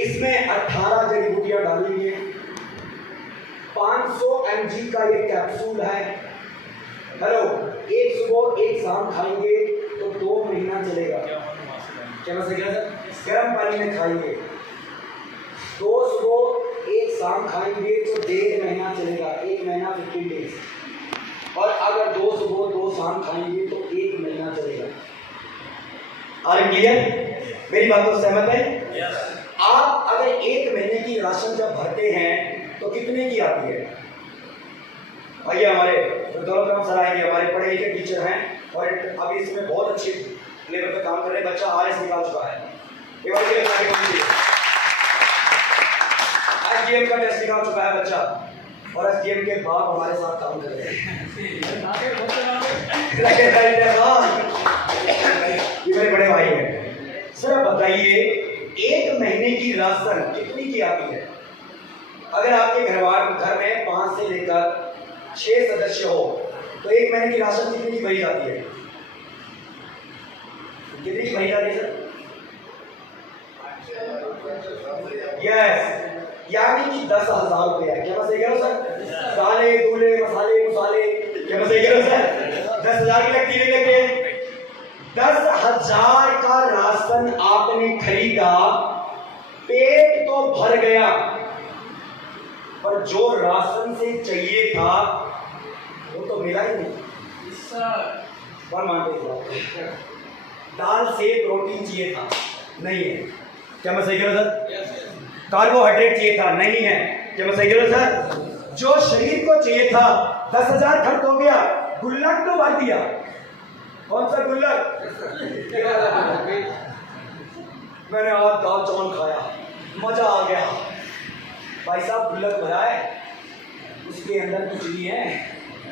इसमें 18 जड़ी बूटियां डाली हुई है, 500 mg का ये कैप्सूल है। हेलो, एक सुबह एक शाम खाएंगे तो 2 महीना चलेगा। क्या मैं सही कह रहा था? गर्म पानी में खाएंगे, 2 सुबह एक शाम खाएंगे तो 1.5 महीना चलेगा, 1 महीना 15 डेज। और अगर 2 सुबह 2 शाम खाएंगे तो 1 महीना चलेगा। Are clear? मेरी बात को सहमत है? आप अगर 1 महीने की राशन जब भरते हैं तो कितने की आती है? आइए, हमारे दौलत सर आएंगे, हमारे पढ़े लिखे टीचर हैं और अभी इसमें बहुत अच्छे लेवल पे काम कर रहे हैं। बच्चा RS निकाल चुका है, SGM का टेस्ट निकाल चुका है बच्चा, और SGM के बाप हमारे साथ काम कर रहे हैं। ये मेरे बड़े भाई हैं। सर बताइए, 1 महीने की राशन कितनी की आती है? अगर आपके घर में 5 से लेकर 6 सदस्य हो तो 1 महीने की राशन कितनी की भरी जाती है? कितनी की भरी जाती है सर? यस, यानी कि 10,000 रुपया। क्या मैं सही कह रहा हूं सर? दाले दूल्हे मसाले, क्या मैं सही कह रहा हूं सर? 10,000 की लगती है। लेके 10,000 का राशन आपने खरीदा, पेट तो भर गया, पर जो राशन से चाहिए था वो तो मिला ही नहीं। कौन मानते? दाल से प्रोटीन चाहिए था, नहीं है। क्या मैं सही कह रहा सर? कार्बोहाइड्रेट चाहिए था, नहीं है। क्या मैं सही कह रहा सर? जो शरीर को चाहिए था, 10,000 खर्च हो गया, गुल्लक तो भर दिया। कौन सा गुल्लक? मैंने आज दाल चावल खाया, मजा आ गया। भाई साहब, गुल्लक भरा है, उसके अंदर कुछ नहीं है,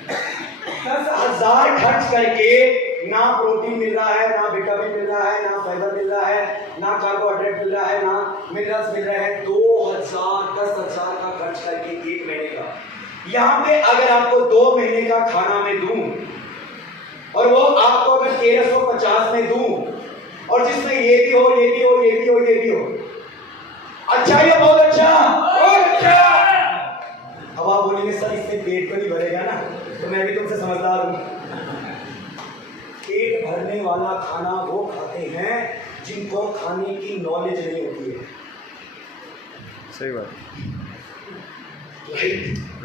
10,000 खर्च करके ना प्रोटीन मिल रहा है, ना विटामिन मिल रहा है, ना फाइबर मिल रहा है, ना कार्बोहाइड्रेट मिल रहा है, ना मिनरल्स मिल रहे हैं। 10,000 का खर्च करके 1 महीने का। यहाँ पे अगर आपको 2 महीने का खाना मैं दूं और वो आपको अगर 1350 में दूं और जिसमें ये भी हो, ये भी हो, ये भी हो, ये भी हो, अच्छा या बहुत अच्छा? बहुत अच्छा। अब आप बोलेंगे सर इससे पेट तो नहीं भरेगा ना, तो मैं भी तुमसे समझदार हूं। पेट भरने वाला खाना वो खाते हैं जिनको खाने की नॉलेज नहीं होती है। सही बात।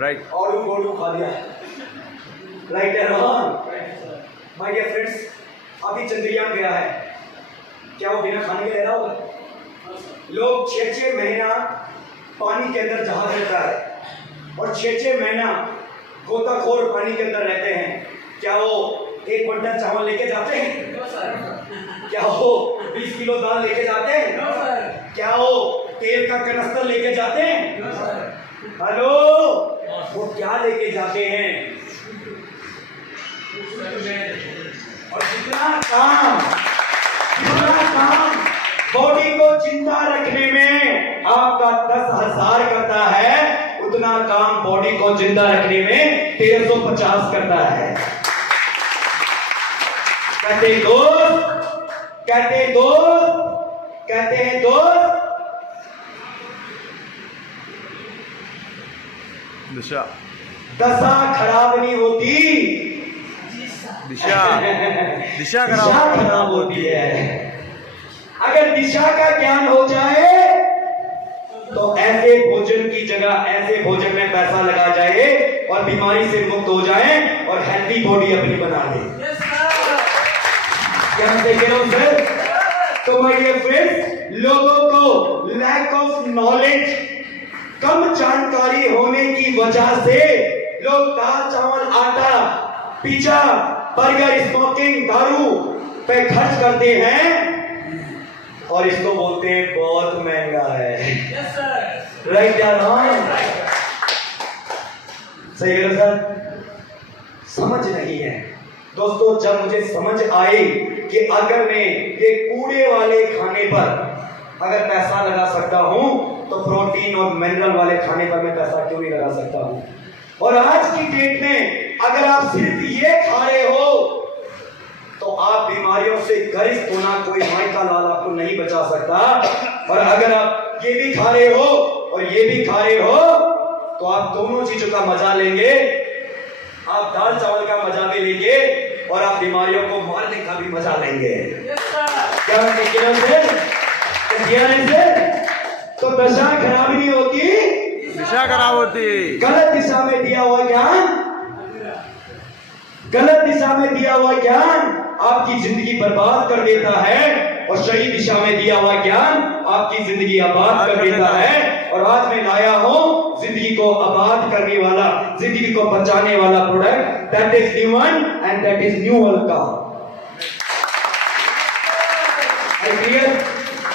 राइट। और गोलू खा लिया। राइट है रॉन्ग? माय डियर फ्रेंड्स, अभी चंद्रयान गया है, क्या वो बिना खाने के रह रहा होगा? लोग 6-6 महीना पानी के अंदर जहाज रहता है और 6-6 महीना गोताखोर पानी के अंदर रहते हैं। क्या वो 1 क्विंटल चावल लेके जाते हैं? क्या वो 20 किलो दाल लेके जाते हैं? क्या वो तेल का कनस्तर लेके जाते हैं? हेलो, वो क्या लेके जाते हैं? और जितना काम बॉडी को जिंदा रखने में आपका 10,000 करता है, उतना काम बॉडी को जिंदा रखने में 1350 करता है। कहते हैं दोस्त दशा खराब नहीं होती, दिशा खराब होती है। अगर दिशा का ज्ञान हो जाए तो ऐसे भोजन की जगह ऐसे भोजन में पैसा लगा जाए और बीमारी से मुक्त हो जाए और हेल्दी बॉडी अपनी बना ले। क्या मैं कह रहा हूं सर? तो माय डियर फ्रेंड्स, लोगों को लैक ऑफ नॉलेज, कम जानकारी होने की वजह से लोग दाल चावल आटा पिज्जा बर्गर स्मोकिंग दारू पे खर्च करते हैं और इसको बोलते हैं बहुत महंगा है। राइट या रॉन्ग? सही है सर? समझ नहीं है दोस्तों। जब मुझे समझ आई कि अगर मैं ये कूड़े वाले खाने पर अगर पैसा लगा सकता हूं तो प्रोटीन और मिनरल वाले खाने पर मैं पैसा क्यों नहीं लगा सकता हूं। और आज की डेट में अगर आप सिर्फ ये खा रहे हो तो आप बीमारियों से ग्रस्त होना कोई माई का लाल आपको नहीं बचा सकता। और अगर आप ये भी खा रहे हो और ये भी खा रहे हो तो आप दोनों चीजों का मजा लेंगे। आप दाल चावल का मजा भी लेंगे और आप बीमारियों को मारने का भी मजा लेंगे। क्या तो दशा खराब नहीं होती, दिशा खराब होती। गलत दिशा में दिया हुआ ज्ञान, गलत दिशा में दिया हुआ ज्ञान आपकी जिंदगी बर्बाद कर देता है और सही दिशा में दिया हुआ ज्ञान आपकी जिंदगी आबाद कर देता है। और आज मैं लाया हूं जिंदगी को आबाद करने वाला, जिंदगी को बचाने वाला product, that is new one and that is new Alka. Clear?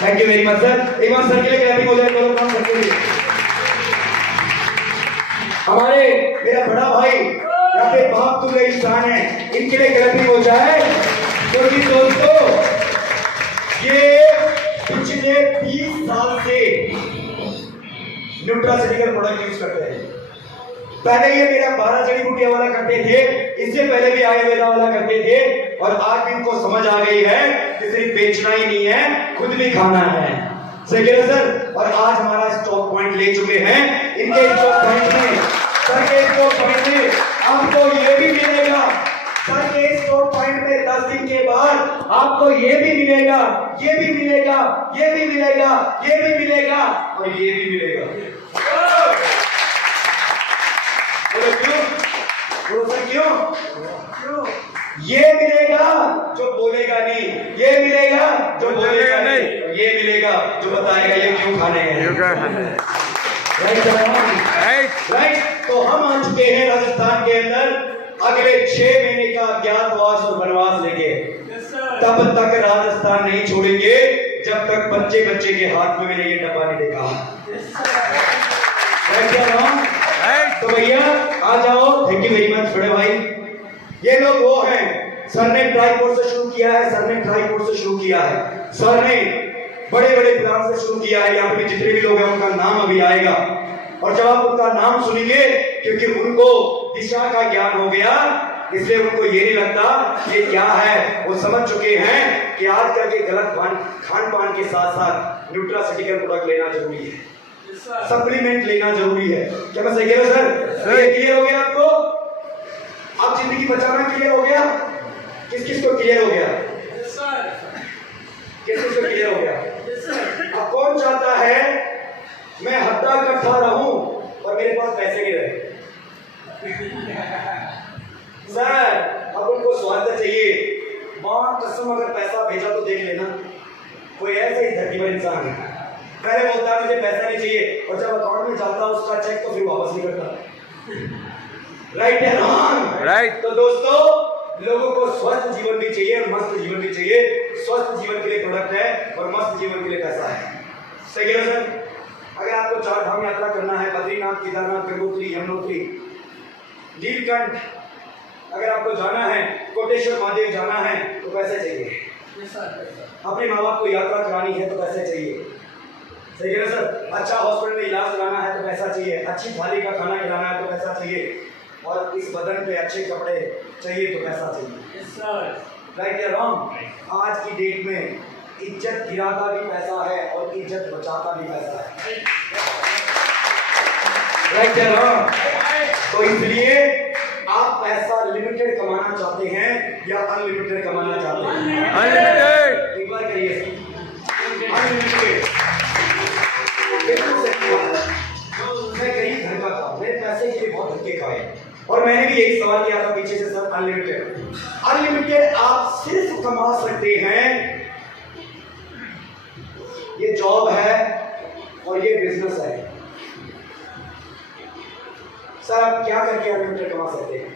Thank you very much sir. एक बार सर के लिए क्लैपिंग हो जाए करो काम सर के लिए। हमारे मेरा बड़ा भाई यहाँ पे बाप तुल्य इंसान है, इनके लिए क्लैपिंग हो जाए क्योंकि दोस्तों ये पिछले 20 साल से न्यूट्रास्यूटिकल प्रोडक्ट यूज करते हैं। पहले ये मेरा 12 जड़ी बूटियां वाला करते थे, इससे पहले भी आयुर्वेदा वाला करते थे और आज भी इनको समझ आ गई है कि सिर्फ बेचना ही नहीं है, खुद भी खाना है। सही है सर? और आज हमारा स्टॉक पॉइंट ले चुके हैं। इनके स्टॉक पॉइंट में, सर के स्टॉक पॉइंट में आपको ये भी मिलेगा। सर के स्टॉक पॉइंट में 10 दिन के बाद आपको ये भी मिलेगा, ये भी मिलेगा, ये भी मिलेगा, ये भी मिलेगा और ये भी मिलेगा। बोलो क्यों? बोलो सर क्यों? ये मिलेगा जो बोलेगा नहीं, ये मिलेगा जो बोलेगा नहीं, ये मिलेगा जो बताएगा ये क्यों खाने हैं। राइट। तो हम आ चुके हैं राजस्थान के अंदर अगले 6 महीने का अज्ञातवास और वनवास लेके। तब तक राजस्थान नहीं छोड़ेंगे जब तक बच्चे बच्चे के हाथ में मैंने ये डब्बा नहीं देखा। तो भैया आ जाओ। थैंक यू वेरी मच बड़े भाई। ये लोग वो हैं, सर ने ट्राईपोर्ट से शुरू किया है, सर ने ट्राईपोर्ट से शुरू किया है, सर ने बड़े बड़े प्लान से शुरू किया है। यहाँ पे जितने भी लोग हैं उनका नाम अभी आएगा, और जब आप उनका नाम सुनेंगे, क्योंकि उनको दिशा का ज्ञान हो गया, इसलिए उनको ये नहीं लगता ये क्या है। वो समझ चुके हैं कि आजकल के गलत खान पान के साथ साथ न्यूट्रास्यूटिकल प्रोडक्ट लेना जरूरी है, सप्लीमेंट लेना जरूरी है। क्या मैं सही कह रहा हूं सर? ये क्लियर हो गया आपको? आप जिंदगी बचाना क्लियर हो गया? किस किस को क्लियर हो गया? किस किस को क्लियर हो गया? अब कौन चाहता है मैं हफ्ता इकट्ठा रहूं और मेरे पास पैसे नहीं रहे? सर अब उनको स्वास्थ्य चाहिए। मां कसम अगर पैसा भेजा तो देख लेना, कोई ऐसे ही धरती पर इंसान है, पहले बोलता है मुझे पैसा नहीं चाहिए, और जब अकाउंट में जाता है उसका चेक तो फिर वापस नहीं करता। राइट है रॉन्ग? राइट। तो दोस्तों, लोगों को स्वस्थ जीवन भी चाहिए और मस्त जीवन भी चाहिए। स्वस्थ जीवन के लिए प्रोडक्ट है और मस्त जीवन के लिए पैसा है। सही है सर? अगर आपको 4 धाम यात्रा करना है, बद्रीनाथ, केदारनाथ, गंगोत्री, यमुनोत्री, नीलकंठ, अगर आपको जाना है, कोटेश्वर महादेव जाना है, तो पैसे चाहिए। अपने माँ बाप को यात्रा करानी है तो पैसे चाहिए। सही है सर? अच्छा हॉस्पिटल में इलाज कराना है तो पैसा चाहिए, अच्छी थाली का खाना खिलाना है तो पैसा चाहिए, और इस बदन पे अच्छे कपड़े चाहिए तो पैसा चाहिए। राइट या रॉन्ग? आज की डेट में इज्जत गिराता भी पैसा है और इज्जत बचाता भी पैसा है। राइट या रॉन्ग? तो इसलिए आप पैसा लिमिटेड कमाना चाहते हैं या अनलिमिटेड कमाना चाहते हैं? अनलिमिटेड। एक बार करिए अनलिमिटेड। मैं गरीब घर का था, मेरे पैसे के लिए बहुत धक्के खाए, और मैंने भी यही सवाल किया था पीछे से, सर अनलिमिटेड। अनलिमिटेड आप सिर्फ कमा सकते हैं, ये जॉब है और ये बिजनेस है। सर आप क्या करके अनलिमिटेड कमा सकते हैं?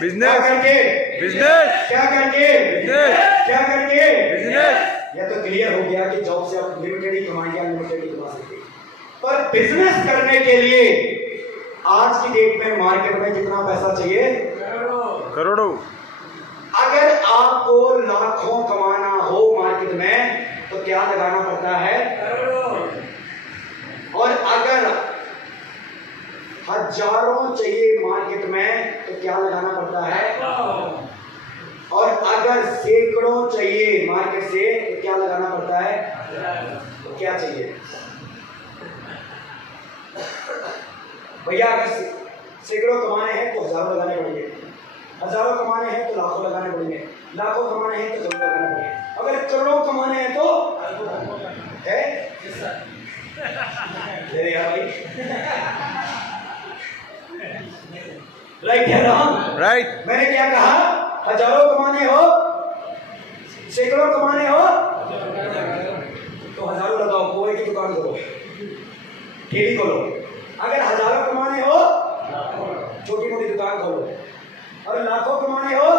बिजनेस। क्या करके? बिजनेस। क्या करके? बिजनेस। क्या करके? बिजनेस। या तो क्लियर हो गया कि जॉब से आप लिमिटेड ही कमाएंगे, अनलिमिटेड ही कमा सकते हैं। पर बिजनेस करने के लिए आज की डेट में मार्केट में कितना पैसा चाहिए? करोड़ों। अगर आपको लाखों कमाना हो मार्केट में तो क्या लगाना पड़ता है? और अगर हजारों चाहिए मार्केट में तो क्या लगाना पड़ता है? और अगर सैकड़ों चाहिए मार्केट से तो क्या लगाना पड़ता है? तो क्या चाहिए भैया? अगर सैकड़ों कमाने हैं तो हजारों लगाने पड़ेंगे, हजारों कमाने हैं तो लाखों लगाने पड़ेंगे, लाखों कमाने हैं तो करोड़ों लगाने पड़ेंगे, अगर करोड़ों कमाने हैं तो है? अरे यार भाई, राइट है ना? राइट। मैंने क्या कहा? हजारों कमाने हो, सैकड़ों कमाने हो तो हजारों लगाओ, कोई की दुकान करो, ठेली खोलो। अगर हजारों कमाने हो छोटी मोटी दुकान खोलो, और लाखों कमाने हो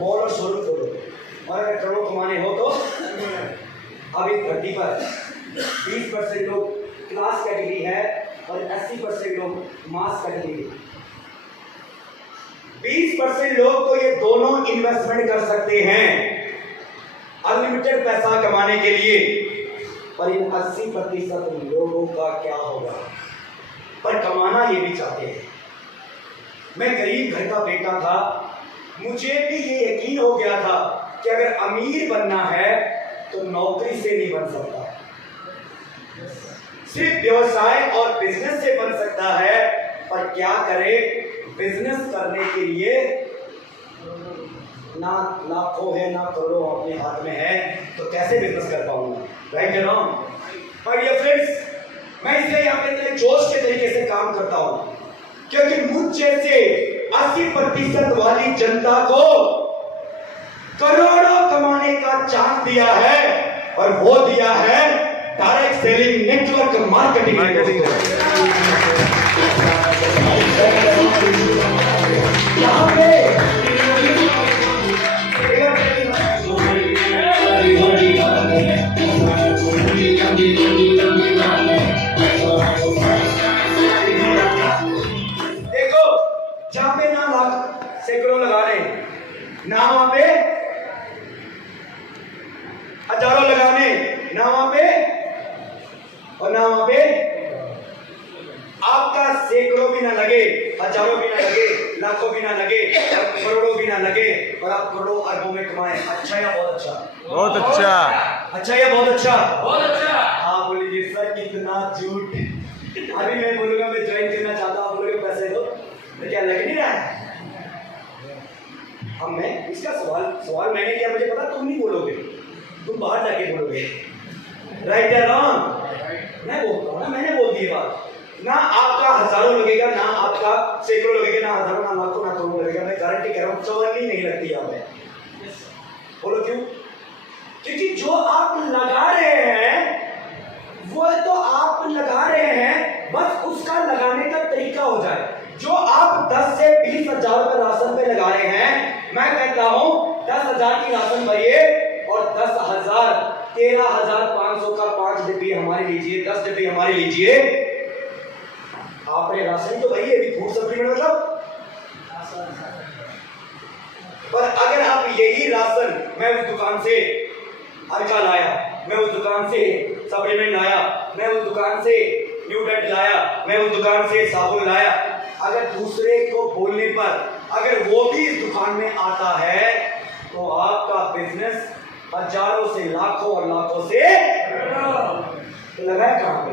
मॉल और शोरूम खोलो, और अगर करोड़ों कमाने हो तो अब इस धरती पर 20% लोग क्लास कैटेगरी है और 80% लोग मास कैटेगरी। 20% लोग तो ये दोनों इन्वेस्टमेंट कर सकते हैं अनलिमिटेड पैसा कमाने के लिए, पर इन 80% लोगों का क्या होगा? पर कमाना ये भी चाहते हैं। मैं गरीब घर का बेटा था, मुझे भी ये यकीन हो गया था कि अगर अमीर बनना है तो नौकरी से नहीं बन सकता, सिर्फ व्यवसाय और बिजनेस से बन सकता है। पर क्या करे? बिजनेस करने के लिए ना लाखों है ना करोड़ों अपने हाथ में है, तो कैसे बिजनेस कर पाऊंगा? राइट है ना? और ये फ्रेंड्स, मैं इसलिए यहाँ पे इतने जोश के तरीके से काम करता हूँ क्योंकि मुझ जैसे 80% वाली जनता को करोड़ों कमाने का चांस दिया है, और वो दिया है डायरेक्ट सेलिंग नेटवर्क मार्केटिंग। यहाँ पे देखो, जहाँ पे ना ना वहां पे हजारों लगाने, ना वहां पे और ना वहां पे आपका सैकड़ों भी ना लगे, हजारों भी ना लगे, लाखों भी ना लगे, करोड़ों भी ना लगे और आप करोड़ों अरबों में कमाएं। अच्छा या बहुत अच्छा? बहुत अच्छा। अच्छा या बहुत अच्छा? बहुत अच्छा। हाँ बोलिए सर, कितना झूठ। अभी मैं बोलूंगा मैं ज्वाइन करना चाहता हूँ, बोलोगे पैसे दो, तो क्या लग नहीं रहा है? अब मैं इसका सवाल मैंने किया, मुझे पता तुम नहीं बोलोगे, तुम बाहर जाके बोलोगे। राइट या रॉन्ग? मैं बोलता हूँ ना, मैंने बोल दी बात। ना आपका हजारों लगेगा, ना आपका सैकड़ों लगेगा, ना हजारों, ना लाखों, ना करोड़ों लगेगा। मैं गारंटी कह रहा हूँ चवन्नी नहीं लगती यहाँ पे। बोलो क्यों? क्योंकि जो आप लगा रहे हैं वो तो आप लगा रहे हैं, बस उसका लगाने का तरीका हो जाए। जो आप 10 से 20 हजार का राशन पे लगा रहे हैं, मैं कहता हूं 10,000 की राशन भरिए और 10,000 13,500 का 5 डिब्बी हमारे लीजिए, 10 डिब्बी हमारे लीजिए। आपने राशन तो भरिए, अभी फूड सप्लीमेंट मतलब। पर अगर आप यही राशन मैं उस दुकान से हल्का लाया, मैं उस दुकान से सप्लीमेंट लाया, मैं उस दुकान से न्यूडेंट लाया, मैं उस दुकान से साबुन लाया, अगर दूसरे को बोलने पर अगर वो भी इस दुकान में आता है तो आपका बिजनेस हजारों से लाखों और लाखों से तो लगाया कहां पर?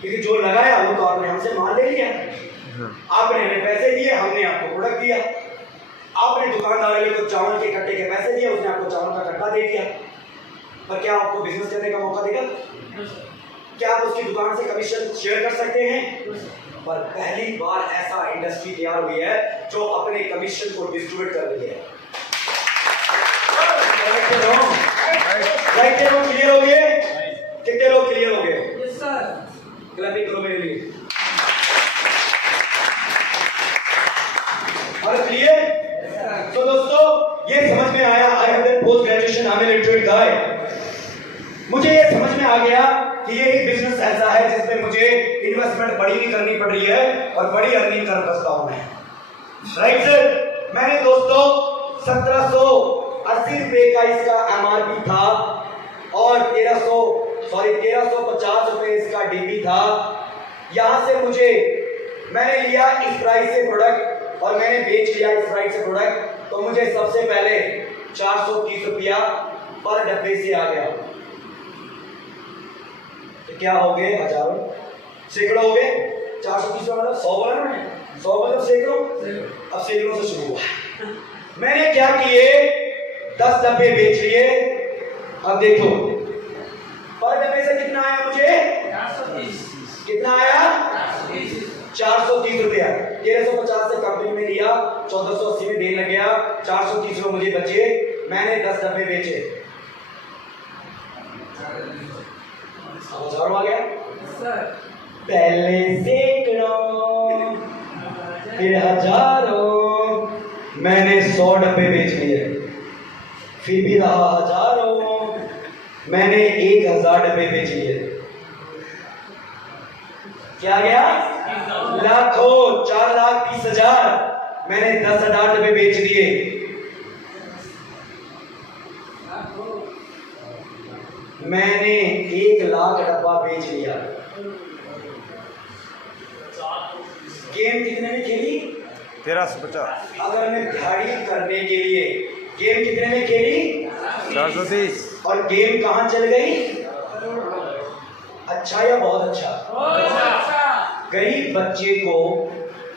क्योंकि जो लगाया वो तो आपने हमसे माल ले लिया, आपने हमें पैसे दिए, हमने आपको प्रोडक्ट दिया। आपने दुकानदार को चावल के कट्टे के पैसे दिए, उसने आपको चावल का कट्टा दे दिया। पर क्या आपको बिजनेस करने का मौका देगा? क्या आप उसकी दुकान से कमीशन शेयर कर सकते हैं? पर पहली बार ऐसा इंडस्ट्री तैयार हुई है जो अपने कमीशन को डिस्ट्रीब्यूट कर रही है। राइट लोग क्लियर हो गए? कितने लोग क्लियर हो गए? Yes sir. क्लैपिंग करो मेरे लिए। और क्लियर? तो दोस्तों ये समझ में आया, I have post graduation, I am a literate guy. मुझे ये समझ में आ गया कि ये एक बिजनेस ऐसा है जिसमें मुझे इन्वेस्टमेंट बड़ी नहीं करनी पड़ रही है और बड़ी अर्निंग कर बसता हूं मैं। Right sir? मैंने दोस्तों 1780 रुपए का इसका एमआरपी था और 1350 रुपए इसका डीपी था। यहां से मैंने लिया इस प्राइस से प्रोडक्ट और मैंने बेच लिया इस प्राइस से प्रोडक्ट, तो मुझे सबसे पहले 430 रुपया पर डब्बे से आ गया। तो क्या हो गए? हजारों, सैकड़ों हो गए। 430 मतलब 100 बोला ना मैंने, 100 मतलब सैकड़ों। अब सैकड़ों से शुरू हुआ। मैंने क्या किए? 10 डब्बे बेच लिए। अब देखो पर डब्बे से कितना आया मुझे? 430। कितना आया? 430 रुपया। 1350 से कंपनी में लिया, 1480 में देने लग गया, 430 रुपये मुझे बचे। मैंने 10 डब्बे बेचे, हजारों आ गया। पहले सैकड़ों फिर हजारों, मैंने 100 डब्बे बेच लिए, फिर भी रहा हजारों, मैंने 1000 डब्बे बेच लिए। क्या गया? लाखों, 4,20,000, मैंने 10,000 डब्बे बेच दिए। मैंने 1,00,000 डब्बा बेच लिया। गेम कितने में खेली? 1350। अगर मैं दिहाड़ी करने के लिए गेम कितने में खेली? 430। और गेम कहां चल गई? अच्छा या बहुत अच्छा? गरीब बच्चे को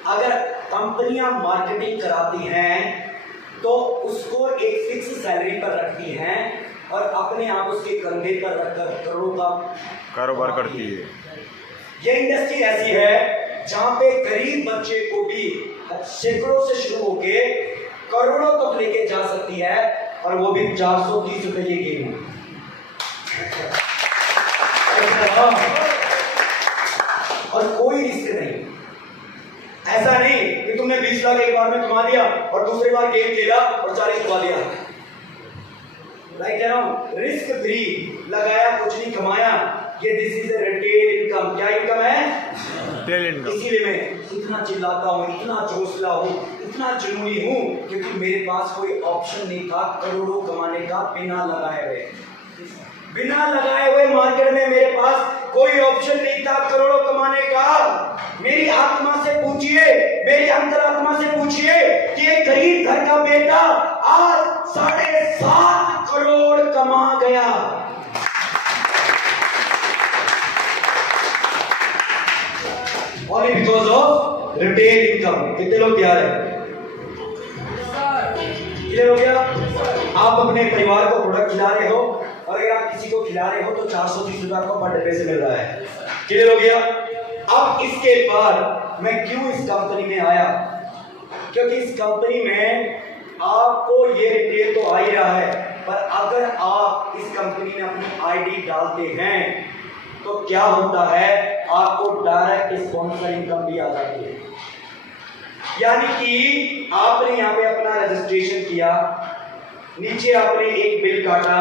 अगर कंपनियां मार्केटिंग कराती हैं तो उसको एक फिक्स सैलरी पर रखती हैं और अपने आप उसके कंधे पर रखकर करोड़ों का कारोबार करती है। ये इंडस्ट्री ऐसी है जहां पे गरीब बच्चे को भी सैकड़ों से शुरू होके करोड़ों तक लेके जा सकती है, और वो भी 430 रुपए ये गेम है। और कोई रिस्क नहीं। ऐसा नहीं कि तुमने 20 लाख एक बार में कमा दिया और दूसरी बार गेम खेला और 40 कमा दिया। राइट कह रहा हूं? रिस्क फ्री, लगाया कुछ नहीं कमाया। ये दिस इज रिटेल इनकम। क्या इनकम है? Tail income. इसीलिए मैं इतना चिल्लाता हूँ, इतना जोशला हूँ, इतना जुनूनी हूँ, क्योंकि मेरे पास कोई ऑप्शन नहीं था करोड़ों कमाने का बिना लगाए हुए। बिना लगाए हुए मार्केट में मेरे पास कोई ऑप्शन नहीं था करोड़ों कमाने का। मेरी आत्मा से पूछिए, मेरी अंतरात्मा से पूछिए कि एक गरीब घर का बेटा आज 7.5 करोड़ कमा गया। Only because of retail income। कितने लोग तैयार हैं? क्लियर हो गया? आप अपने परिवार को प्रोडक्ट खिला रहे हो, और अगर आप किसी को खिला रहे हो तो 430 रुपए आपको पर डब्बे से मिल रहा है। क्लियर हो गया? अब इसके बाद मैं क्यों इस कंपनी में आया? क्योंकि इस कंपनी में आपको ये रिटेल तो आ ही रहा है, पर अगर आप इस कंपनी में अपनी आईडी डालते हैं तो क्या होता है, आपको डायरेक्ट स्पॉन्सर इनकम भी आ जाती है। यानी कि आपने यहाँ पे अपना रजिस्ट्रेशन किया, नीचे आपने एक बिल काटा,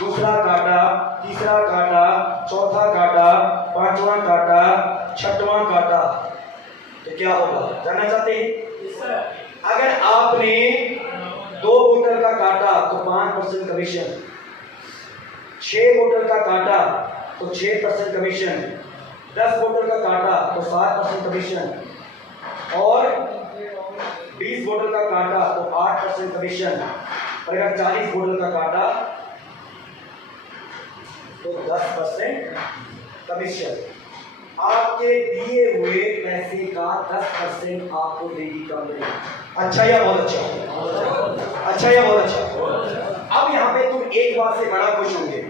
दूसरा काटा, तीसरा काटा, चौथा काटा, पांचवा काटा, छठवां काटा, तो क्या होगा जानना चाहते हैं? अगर आपने 2 बोतल का काटा तो 5% कमीशन, 6 बोतल का काटा तो 6% कमीशन, 10 बोतल का काटा तो 7% कमीशन, और 20 बोतल का काटा तो 8% कमीशन, और अगर 40 बोतल का काटा तो 10% कमीशन। आपके दिए हुए पैसे का 10% आपको देगी कंपनी। अच्छा या बहुत अच्छा? अच्छा या बहुत अच्छा? अब यहाँ पे तुम एक बात से बड़ा खुश होंगे,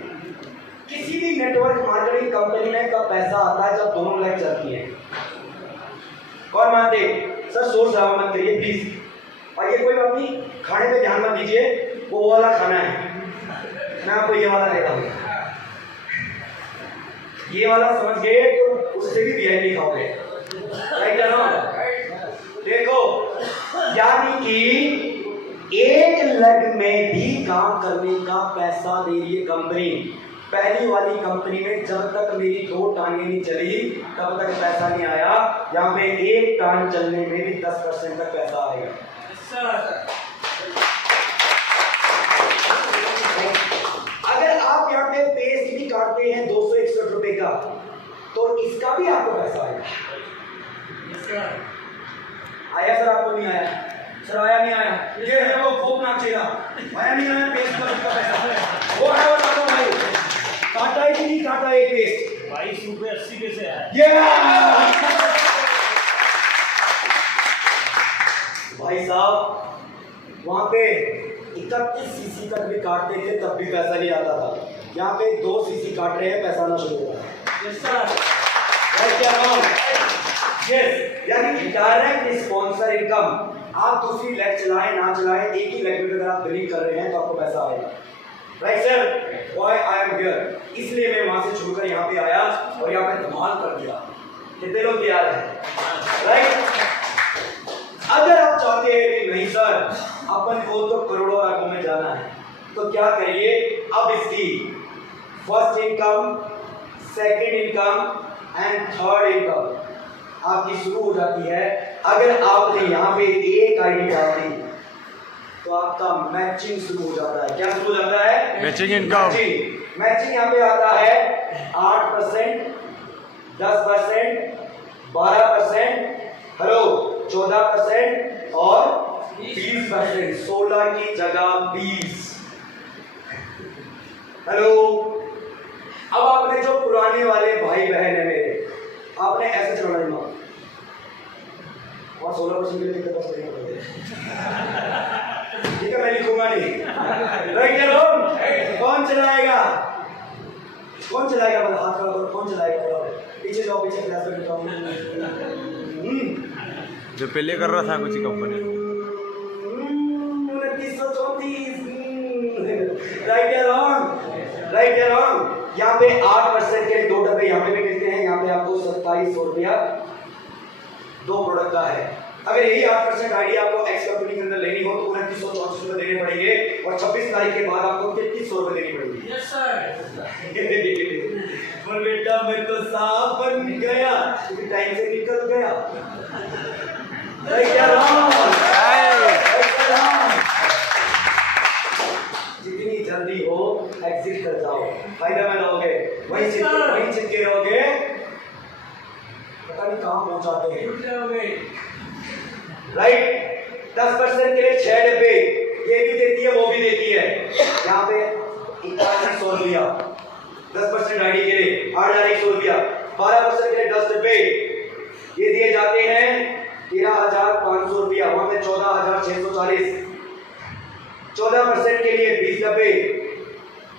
किसी भी नेटवर्क मार्केटिंग कंपनी में कब पैसा आता है? जब दोनों लाइफ चलती है। कौन मानते? सर सोच रहा मत करिए प्लीज। और ये कोई बात नहीं, खाने पे ध्यान मत दीजिए, वो वाला खाना है, मैं आपको ये वाला दे रहा हूँ। ये वाला समझ गए तो उससे भी वीआईपी खाओगे, राइट है ना? देखो, यानी कि एक लेग में भी काम करने का पैसा दे रही है कंपनी। पहली वाली कंपनी में जब तक मेरी 2 टांगें नहीं चली तब तक पैसा नहीं आया। यहाँ पे 1 टांग चलने में भी 10% तक पैसा आएगा। अगर आप यहाँ पे पेस्ट भी काटते हैं 261 रुपए का, तो इसका भी आपको पैसा आएगा। आया सर? आपको नहीं आया? सर आया नहीं आया? ये है वो खोपनाक चेहरा, आया नहीं आया? पेस्ट का पैसा वो है, वो डालो भाई। काटा है कि नहीं काटा एक पेस्ट? 22 रुपए 80 पैसे है। ये भाई साहब, वहां पे 31 सीसी तक भी काटते थे तब भी पैसा नहीं आता था। यहाँ पे 2 सीसी काट रहे हैं, पैसा आना शुरू हो रहा है। Yes sir. यस, यानी कि डायरेक्ट स्पॉन्सर इनकम। आप दूसरी लेग चलाएं ना चलाएं, एक ही लेग में अगर आप बिलिंग कर रहे हैं तो आपको पैसा आएगा। Right sir? Why I am here? इसलिए मैं वहां से छुड़ कर यहाँ पे आया और यहाँ पे धमाल कर दिया। कितने लोग तैयार हैं? राइट? अगर आप चाहते हैं कि नहीं सर अपन को तो करोड़ों अरबों में जाना है, तो क्या करिए? अब इसकी first income, second income and third income आपकी शुरू हो जाती है। अगर आपने यहाँ पे एक आईडी डाल दी तो आपका मैचिंग शुरू हो जाता है। क्या शुरू हो जाता है? Matching income. मैचिंग यहाँ पे आता है 8%, 10%, 12%, हेलो 14% और 20%। 16 की जगह 20। हेलो, अब आपने जो पुराने वाले भाई बहन है मेरे, आपने ऐसे चलाना दिमाग, और 16% के लिए कितने पास नहीं पड़ते? ठीक है, मैं लिखूंगा नहीं। राइट या रॉन्ग? कौन चलाएगा? कौन चलाएगा? मतलब हाथ खड़ा करो, कौन चलाएगा? पीछे जाओ, पीछे क्लास में बैठा जो पहले कर रहा था कुछ कंपनी। 2934। राइट या रॉन्ग? राइट या रॉन्ग? यहाँ पे 8% के 2 डब्बे यहाँ पे भी मिलते हैं। यहाँ पे आपको 2700 रुपया 2 प्रोडक्ट का है। अगर यही 8% आईडी आपको एक्स कंपनी के अंदर लेनी हो तो 2934 रुपए देने पड़ेंगे, और 26 तारीख के बाद आपको 3300 रुपए देनी पड़ेगी। Yes sir. बोल बेटा मैं तो साफ बन गया, क्योंकि टाइम से निकल गया। क्या जितनी जल्दी हो एग्जिट कर जाओ, फायदा में रहोगे। वहीं चिपके रहोगे, पता नहीं कहाँ पहुंचाते हैं। राइट, 10% के लिए 6 डब्बे, ये भी देती है वो भी देती है। यहाँ पे 8100 रुपया 10% आईडी के लिए, 8100 रुपया। 12% के लिए 10 डब्बे ये दिए जाते हैं 13,500 रुपया, वहां पे 14,640। 14% के लिए 20 डब्बे,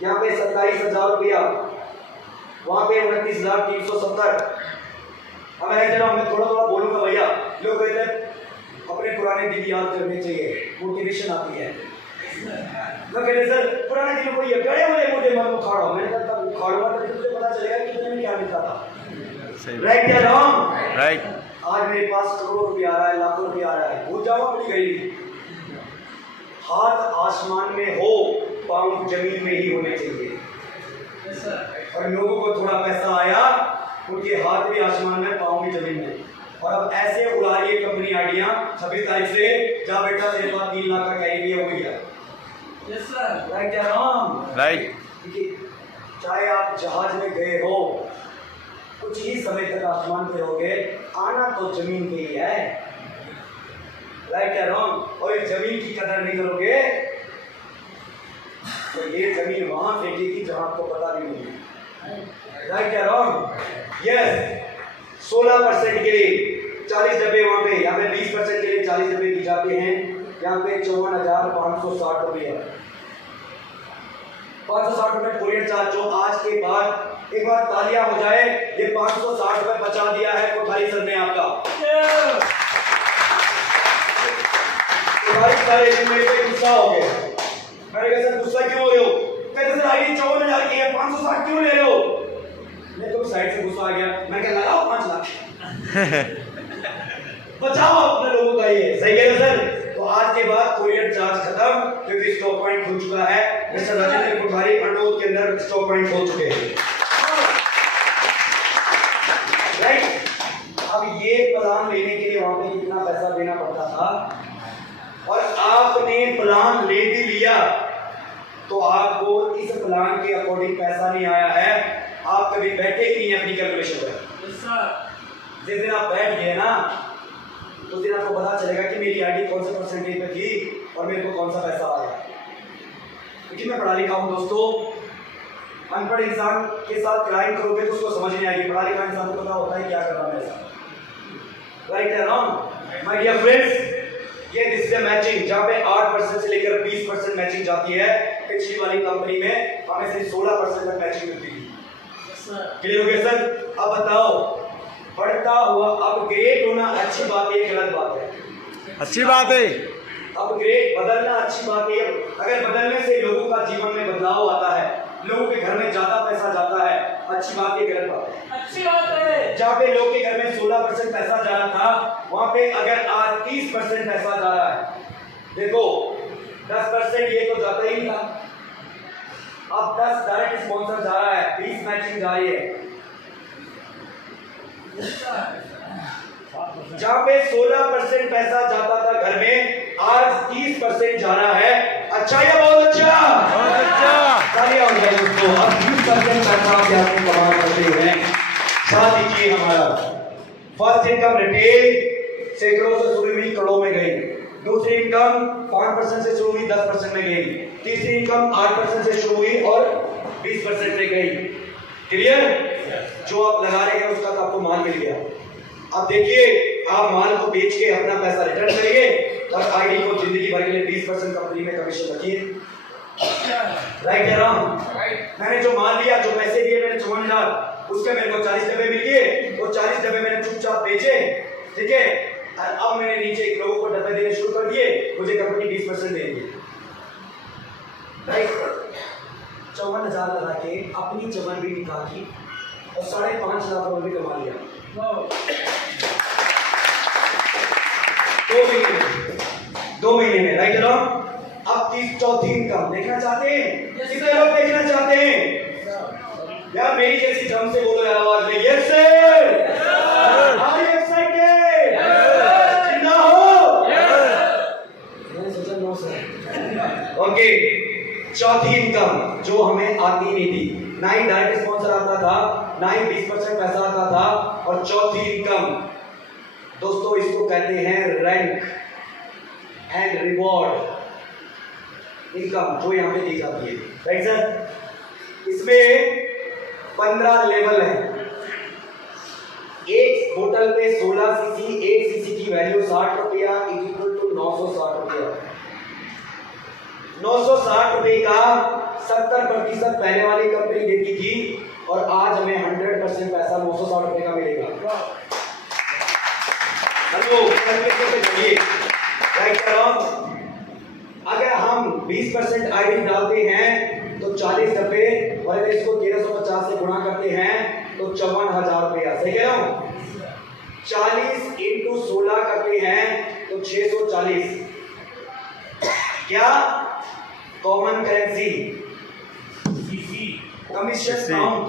यहाँ पे 27,000 रुपया, वहां पे 29,370। अब मैं थोड़ा थोड़ा बोलूंगा भैया, लोग कहते हैं अपने पुराने दिन याद करने चाहिए, मोटिवेशन आती है। मैं कहते सर पुराने दिनों को ये गड़े हुए मोटे मन उखाड़ो, मैंने कहा उखाड़ूंगा तो तुझे पता चलेगा कि तुमने क्या मिलता था। राइट या रॉन्ग? राइट। आज मेरे पास करोड़ों रुपया आ रहा है, लाखों रुपया आ रहा है, भूल जाओ अपनी गरीबी। हाथ आसमान में हो, पांव जमीन में ही होने चाहिए। और लोगों को थोड़ा पैसा आया, उनके हाथ भी आसमान में, पांव भी जमीन में। और अब ऐसे उड़ा रही है कंपनी आइडिया 26 तारीख से, जा बेटा तेरे पास 3 लाख का कहेंगे हो गया। राइट या रॉन्ग? राइट। चाहे आप जहाज में गए हो, कुछ ही समय तक आसमान पे रहोगे, आना तो जमीन पे ही है। राइट या रॉन्ग? और इस जमीन की कदर नहीं करोगे तो ये जमीन वहां फेंकेगी जहां आपको पता नहीं होगी। राइट या रॉन्ग? यस। 16% के लिए 40 डब्बे वहां पे, यहाँ पे 20% के लिए 40 डब्बे दी जाते हैं, यहाँ पे 54,560 रुपये, 560 रुपये कोरियर चार्ज, जो आज के बाद एक बार तालियां हो जाए, ये 560 रुपये बचा दिया है कोठारी सर ने आपका। कोठारी सर मेरे पे गुस्सा हो गए, मैंने कहा सर गुस्सा क्यों हो रहे हो? कहते सर आईडी 54,000 की है, 560 क्यों ले रहे हो? मैं तो साइड से गुस्सा आ गया, मैं क्या लगाओ 5 लाख बचाओ अपने लोगों का, ये सही है सर। तो आज के बाद कोरियर चार्ज खत्म, क्योंकि स्टॉक पॉइंट खुल चुका है। मिस्टर राजेंद्र कोठारी अनुरोध के अंदर स्टॉक पॉइंट हो चुके हैं। राइट, अब ये प्लान लेने के लिए वहां पे कितना पैसा देना पड़ता था, और आपने प्लान ले भी लिया तो आपको इस प्लान के अकॉर्डिंग पैसा नहीं आया है। आप कभी बैठे ही नहीं अपनी कैलकुलेशन पर। जिस दिन आप बैठ गए ना, उस दिन आपको पता चलेगा कि मेरी आईडी कौन से परसेंटेज पे थी और मेरे को कौन सा पैसा आया। क्योंकि मैं पढ़ा लिखा हूं दोस्तों, अनपढ़ इंसान के साथ क्राइम करोगे तो उसको समझ नहीं आएगी, पढ़ा लिखा इंसान को पता होता है क्या करना है ऐसा। राइट है रॉन्ग? माय डियर फ्रेंड्स, ये दिस इज मैचिंग, जहां पे 8% से लेकर 20% मैचिंग जाती है। पिछली वाली कंपनी में हमें सिर्फ 16% तक मैचिंग मिलती थी। क्लियर हो गया सर? अब बताओ, बढ़ता हुआ अपग्रेड होना अच्छी बात है, गलत बात है? अच्छी बात है। अपग्रेड बदलना अच्छी बात है। अगर बदलने से लोगों का जीवन में बदलाव आता है, लोगों के घर में ज्यादा पैसा जाता है, अच्छी बात है, गलत बात है? अच्छी बात है। जहाँ पे लोग के घर में 16% पैसा जा रहा था, वहां पे अगर आज 30% पैसा जा रहा है, देखो 10% ये तो जाता ही नहीं था, अब 10 डायरेक्ट स्पॉन्सर जा रहा है, 20 मैचिंग जा रही है। जहाँ पे 16% पैसा जाता था घर में, आज 30% जा रहा है। अच्छा या बहुत अच्छा? बहुत अच्छा। तालियां हो जाए दोस्तों। अब 20% पैसा आप यहाँ पे कमा करते हैं। साथ दीजिए हमारा फर्स्ट इनकम रिटेल सैकड़ों से शुरू हुई, करोड़ों में गई। दूसरी इनकम 5% से शुरू हुई, 10% में गई। तीसरी इनकम 8% से शुरू हुई और 20% में गई। क्लियर? जो आप लगा रहे हैं उसका तो आपको माल मिल गया। अब देखिए, आप माल को बेच के अपना पैसा रिटर्न करिए और आईडी को जिंदगी भर के लिए 20% कंपनी में कमीशन रखिए। राइट या रॉन्ग? मैंने जो माल लिया, जो पैसे दिए मैंने 54,000, उसके मेरे को 40 डब्बे मिल गए, वो 40 डब्बे मैंने चुपचाप बेचे, ठीक है। अब मैंने नीचे लोगों को डब्बे देने शुरू कर दिए, मुझे कंपनी 20% देगी। राइट, 54,000 लगा के अपनी चमन भी निकाली और 5.5 लाख रुपए भी कमा लिया 2 महीने में। राइट ना? अब 30 चौथी इनकम देखना चाहते हैं? कितने लोग देखना चाहते हैं? यार मेरी जैसी ड्रम से बोलो यार आवाज में, yes sir, are you excited, जिंदा हो, मैंने सोचा नो सर। ओके, चौथी इनकम जो हमें आती नहीं थी, ना ही डायरेक्ट स्पॉन्सर आता था, ना ही 20% पैसा आता था, और चौथी इनकम दोस्तों इसको कहते हैं रैंक एंड रिवॉर्ड इनकम, जो यहाँ पे दी जाती है, राइट सर। इसमें 15 लेवल हैं। एक बोतल पे 16 सीसी, 1 सीसी की वैल्यू 60 रुपया, इक्वल टू 960 रुपया। 960 रुपए का 70% पहले वाली कंपनी देती थी, और आज हमें 100% पैसा 960 रुपए का मिलेगा। हेलो, अगर हम 20% आईडी डालते हैं तो 40 डब्बे, और अगर इसको 1350 से गुणा करते हैं तो 54,000 रुपया। सही कह रहा हूं? 40 इंटू 16 करते हैं तो 640। क्या common currency, commission count,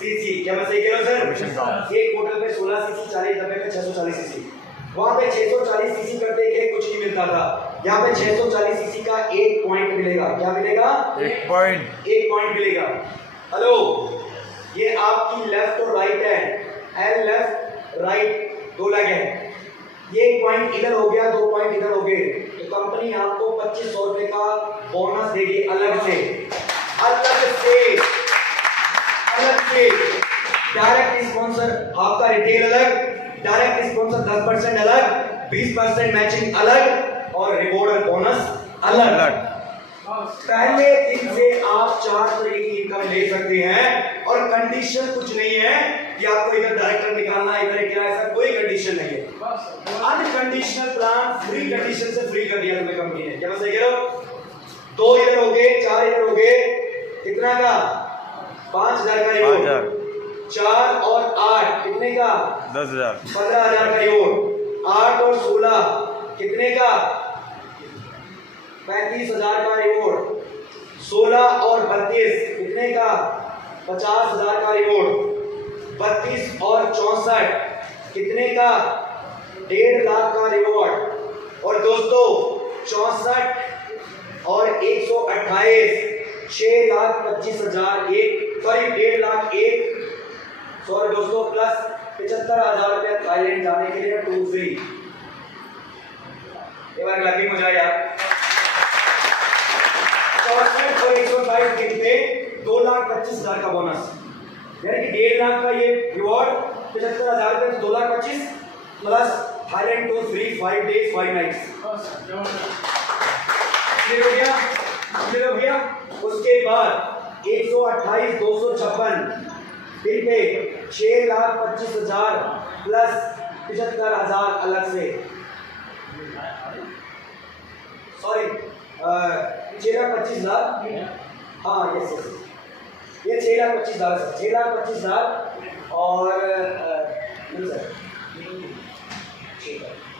CC. क्या मैं सही कह रहा हूं सर? एक बोतल पे 16 सीसी, 40 डब्बे पे 640 सीसी। वहां पे 640 सीसी करते के कुछ नहीं मिलता था, यहाँ पे 640 सीसी का 1 पॉइंट मिलेगा। क्या मिलेगा? 1 पॉइंट। 1 पॉइंट मिलेगा। हेलो, ये आपकी लेफ्ट और राइट है, एल लेफ्ट राइट 2 लग है, ये 1 पॉइंट इधर हो गया, 2 पॉइंट इधर हो गए, तो कंपनी आपको 2500 रुपए का बोनस देगी अलग से। डायरेक्ट स्पॉन्सर आपका रिटेल अलग, डायरेक्ट स्पॉन्सर 10% अलग, 20% मैचिंग अलग, और रिवॉर्ड और बोनस अलग। पहले दिन से आप 4 तरह की इनकम ले सकते हैं, और कंडीशन कुछ नहीं है कि आपको इधर डायरेक्टर निकालना है, इधर क्या, ऐसा कोई कंडीशन नहीं है। अनकंडीशनल प्लान फ्री कंडीशन से फ्री कर दिया तुम्हें कंपनी ने। क्या मैं सही कह रहा हूं? 2 इधर हो गए, 4 इधर हो गए, कितना का? 5,000 का रिवॉर्ड। 4 और 8 कितने का? 10,000। 15,000 का रिवॉर्ड। 8 और 16 कितने का? 35,000 का रिवॉर्ड। 16 और 32 कितने का? 50,000 का रिवॉर्ड। 32 और 64 कितने का? 1.5 लाख का रिवॉर्ड। और दोस्तों 64 और 128 6,25,000 सॉरी 1.5 लाख सॉरी दोस्तों, प्लस 75,000 रुपया थाईलैंड जाने के लिए टूर फ्री। एक बार क्लैपिंग हो जाए यार। 64 और 128 दिन पे 2,25,000 का बोनस, यानी कि 1.5 लाख का ये रिवॉर्ड, 75,000 रुपये, 2,25,000 plus Thailand tour free 5 days 5 nights। Clear हो गया? क्लियर हो गया? उसके बाद 128 256 बिल पे 6,25,000 प्लस 75,000 अलग से, सॉरी 6,25,000, हाँ यस यस, ये 6,25,000 6,25,000 और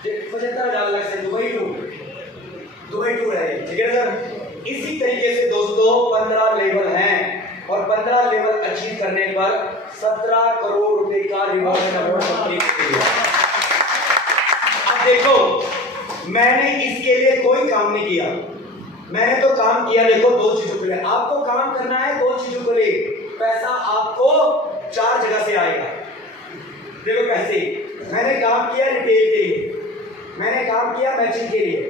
75,000 अलग से दुबई टूर है, ठीक है सर। इसी तरीके से दोस्तों 15 लेवल हैं, और 15 लेवल अचीव करने पर 17 करोड़ रुपए का रिवॉर्ड कंपनी को दिया। अब देखो, मैंने इसके लिए कोई काम नहीं किया, मैंने तो काम किया देखो 2 चीजों के लिए। आपको काम करना है 2 चीजों के लिए, पैसा आपको 4 जगह से आएगा। देखो कैसे, मैंने काम किया रिटेल के लिए, मैंने काम किया मैचिंग के लिए,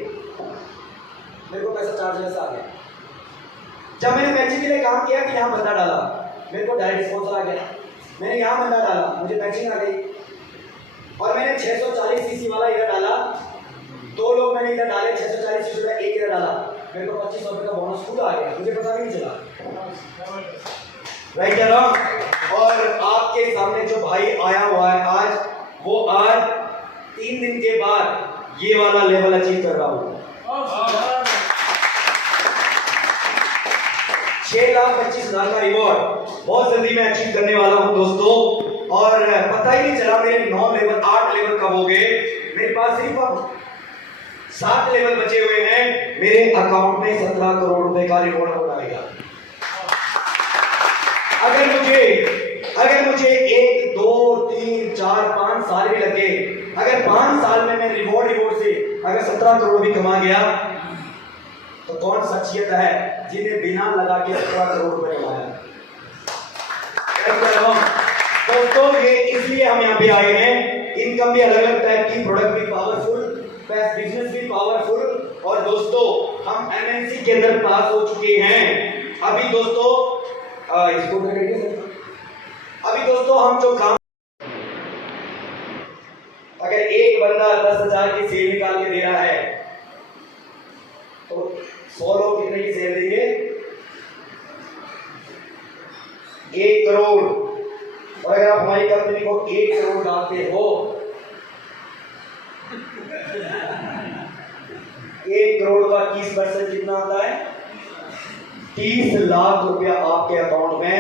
मेरे को पैसा 4 जगह से आ गया। जब मैंने मैचिंग के लिए काम किया कि यहाँ बंदा डाला, मेरे को डायरेक्ट स्पॉन्सर आ गया, मैंने यहाँ बंदा डाला, मुझे मैचिंग आ गई, और मैंने 640 सीसी वाला इधर डाला, 2 लोग मैंने इधर डाले 640 सीसी वाला, एक इधर डाला, मेरे को 2500 रुपये का बोनस खुद आ गया, मुझे पता भी नहीं चला। राइट है। और आपके सामने जो भाई आया हुआ है आज, वो आज 3 दिन के बाद ये वाला लेवल अचीव कर रहा हूँ। 6,25,000 का रिवॉर्ड बहुत जल्दी मैं अचीव करने वाला हूं दोस्तों, और पता ही नहीं चला मेरे 9 लेवल 8 लेवल कब हो गए। मेरे पास सिर्फ अब 7 लेवल बचे हुए हैं, मेरे अकाउंट में 17 करोड़ रुपए का रिवॉर्ड हो जाएगा। अगर मुझे 1, 2, 3, 4, 5 साल भी लगे, अगर 5 साल में मैं रिवॉर्ड से अगर 17 करोड़ भी कमा गया, तो कौन शख्सियत है जिन्हें बिना लगा के 17 करोड़ रुपए कमाया? दोस्तों, ये इसलिए हम यहाँ पे आए हैं। इनकम भी अलग अलग टाइप की, प्रोडक्ट भी पावरफुल, बिजनेस भी पावरफुल। और दोस्तों, हम एमएनसी के अंदर पास हो चुके हैं। अभी दोस्तों हम जो काम, अगर एक बंदा 10,000 की सेल निकाल के दे रहा है, तो 100 लोग कितने की सेल देंगे? 1 करोड़। और अगर आप हमारी कंपनी को 1 करोड़ डालते हो, 1 करोड़ का 30% कितना आता है? 30 लाख रुपया आपके अकाउंट में।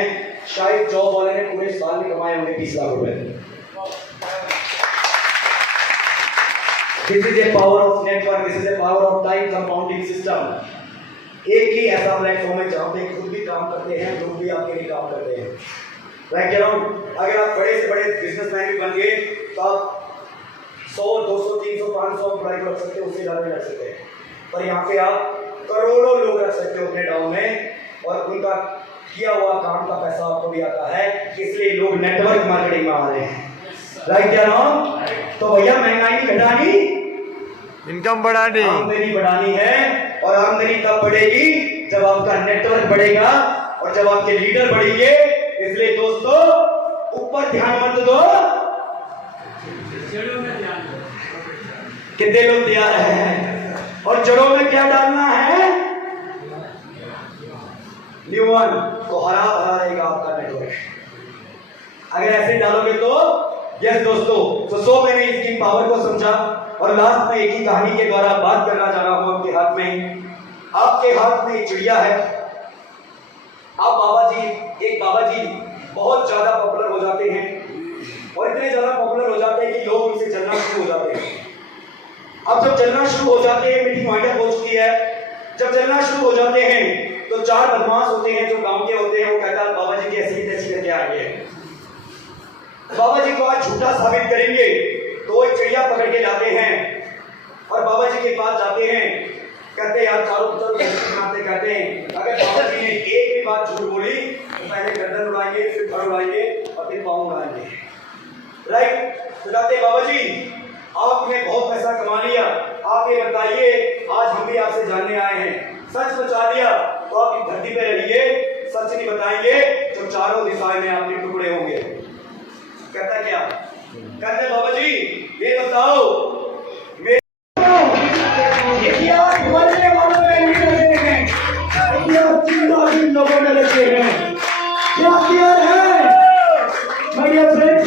शायद जॉब वाले ने पूरे साल में कमाए होंगे 30 लाख रुपए। This is a power of network, this is a power of time compounding system. एक ही ऐसा प्लेटफॉर्म है जहां पे खुद भी काम करते हैं, लोग भी आपके लिए काम करते हैं। राइट कह रहा हूं? अगर आप बड़े से बड़े बिजनेसमैन भी बन गए, तो आप 100, 200, 300, 500 एम्प्लॉय रख सकते हो, उससे ज्यादा नहीं रख सकते। पर यहाँ पे आप करोड़ों लोग रख सकते हो अपने डाउन में, और उनका किया हुआ काम का पैसा आपको भी आता है। इसलिए लोग नेटवर्क मार्केटिंग में आ रहे हैं। राइट कह रहा हूं? तो भैया, महंगाई नहीं घटानी, इनकम बढ़ानी, आमदनी बढ़ानी है। और आमदनी तब बढ़ेगी जब आपका नेटवर्क बढ़ेगा और जब आपके लीडर बढ़ेंगे। इसलिए दोस्तों, ऊपर ध्यान मत दो, कितने लोग तैयार हैं? और जड़ों में क्या डालना है? न्यू वन को हरा भरा रहेगा आपका नेटवर्क। अगर ऐसे डालोगे तो यस दोस्तों। तो मैंने इसकी पावर को समझा, और लास्ट में एक ही कहानी के द्वारा बात करना चाह रहा हूं। आपके हाथ में एक चिड़िया है। आप एक बाबा जी बहुत ज्यादा पॉपुलर हो जाते हैं, और इतने ज्यादा पॉपुलर हो जाते हैं कि लोग उनसे चलना शुरू हो जाते हैं। अब जब चलना शुरू हो जाते हैं, मीटिंग वाइंड अप हो चुकी है, जब चलना शुरू हो जाते हैं, तो 4 बदमाश होते हैं जो गांव के होते हैं। वो कहता है बाबा जी की ऐसी तैसी करके आ गए, बाबा जी को आज झूठा साबित करेंगे। तो वो चिड़िया पकड़ के लाते हैं और बाबा जी के पास जाते हैं। कहते हैं यार, चारों तरफ कहते हैं अगर बाबा जी ने एक भी बात झूठ बोली तो पहले गर्दन उड़ाएंगे, फिर धड़ उड़ाएंगे और फिर पाँव उड़ाएंगे। राइट? तो कहते हैं बाबा जी, आपने बहुत पैसा कमा लिया, आप ये बताइए, आज हम भी आपसे जानने आए हैं, सच बता दिया तो आप इस धरती पे रहिए, सच नहीं बताएंगे तो चारों दिशाएं में आपके टुकड़े होंगे। कहता क्या? कहते बाबा जी, ये बताओ, लोगों ने लगे हैं, क्या तैयार है मेरे फ्रेंड्स?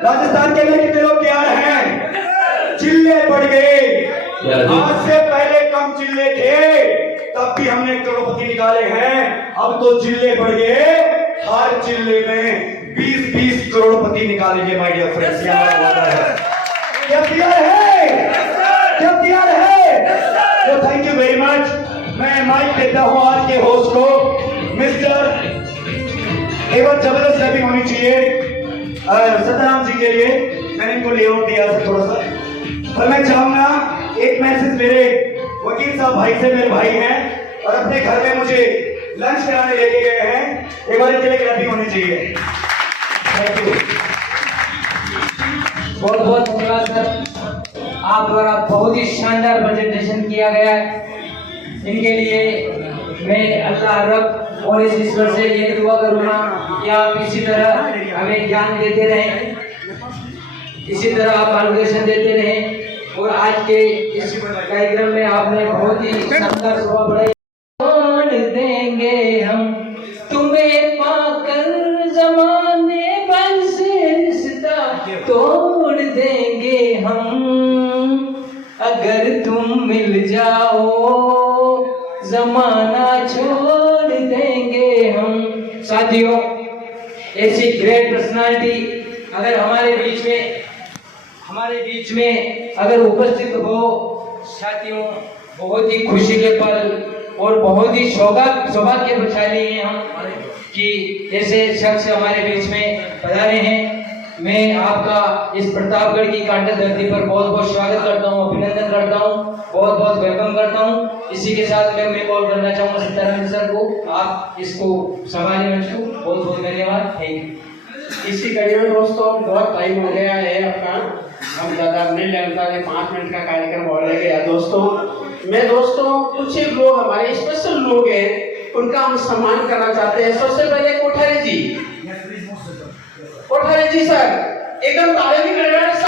राजस्थान के अंदर कितने लोग तैयार हैं? चिल्ले पड़ गए। आज से पहले कम चिल्ले थे, तब भी हमने करोड़पति निकाले हैं। अब तो चिल्ले पड़ गए, हर चिल्ले में 20-20 करोड़पति निकालेंगे। माय डियर फ्रेंड्स, क्या तैयार है? क्या तैयार है? तो थैंक यू वेरी मच। मैं माइक देता हूं आज के होस्ट को, मिस्टर, एक बार जबरदस्त रैपिंग होनी चाहिए सतराम जी के लिए। मैंने इनको ले आउट दिया था थोड़ा सा, पर मैं चाहूंगा एक मैसेज मेरे वकील साहब भाई से, मेरे भाई हैं और अपने घर में मुझे लंच कराने लेके गए हैं, एक बार इनके लिए रैपिंग होनी चाहिए। बहुत बहुत धन्यवाद सर, आप द्वारा बहुत ही शानदार प्रेजेंटेशन किया गया है। इनके लिए मैं अल्लाह रब और इस ईश्वर से ये दुआ करूँगा कि आप इसी तरह हमें ज्ञान देते रहें, इसी तरह आप मार्गदर्शन देते रहें। और आज के इस कार्यक्रम में आपने बहुत ही शानदार शोभा बढ़ाई। छोड़ देंगे हम तुम्हें पाकर, जमाने भर से रिश्ता तोड़ देंगे हम, अगर तुम मिल जाओ जमाना छोड़ देंगे हम। साथियों, ऐसी ग्रेट पर्सनालिटी अगर हमारे बीच में अगर उपस्थित हो साथियों, बहुत ही खुशी के पल और बहुत ही सौभाग्यशाली हैं हम कि ऐसे शख्स हमारे बीच में पधारे हैं। मैं आपका इस प्रतापगढ़ की कांटा धरती पर बहुत बहुत स्वागत करता हूँ, अभिनंदन करता हूँ, बहुत बहुत वेलकम करता हूँ। इसी के साथ मैं कॉल करना चाहूँगा सीताराम सर को, आप इसको संभालिए मंच को। बहुत बहुत धन्यवाद, थैंक यू। इसी कड़ी में दोस्तों बहुत टाइम हो गया है अपना, हम ज़्यादा नहीं लगता है, 5 मिनट का कार्यक्रम और रह गया दोस्तों। कुछ एक लोग हमारे स्पेशल लोग हैं, उनका हम सम्मान करना चाहते हैं। सबसे पहले कोठारी जी सर, एकदम ताली भी कर रहे हैं सब।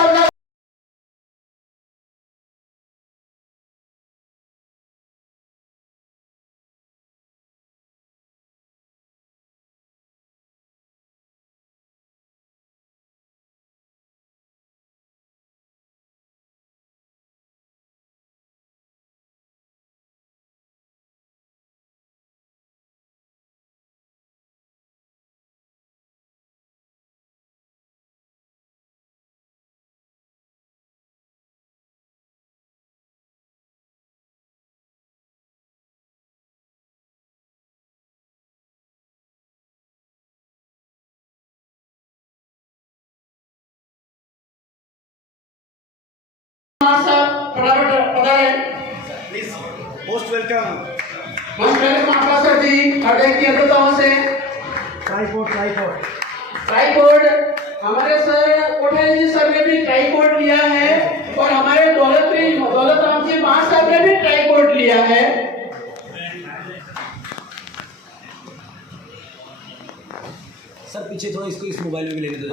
मोस्ट वेलकम आपका सर जी, हार्दिक की अभिनंदन से। ट्राइपॉड हमारे सर कोठारी जी सर ने भी ट्राइपॉड लिया है, और हमारे दौलत राम जी मां साहब ने भी ट्राइपॉड लिया है। सर पीछे थोड़ा इसको इस मोबाइल में भी लेने दो।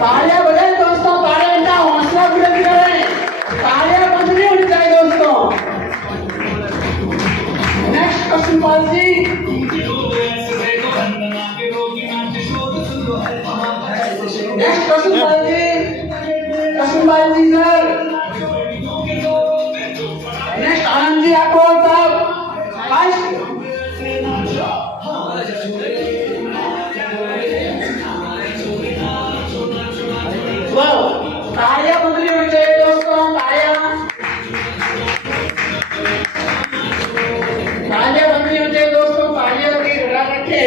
तालियां बजाएं दोस्तों, तालियां इनका हौसला बुलंद करें, तालियां बंद नहीं होनी चाहिए दोस्तों। नेक्स्ट कसुमपाल जी, नेक्स्ट कसुमपाल जी सर। नेक्स्ट आनंद जी आपको साहब। तालियां बंद होनी चाहिए दोस्तों, तालियां बंद होनी चाहिए दोस्तों, तालियां की गड़ा रखे।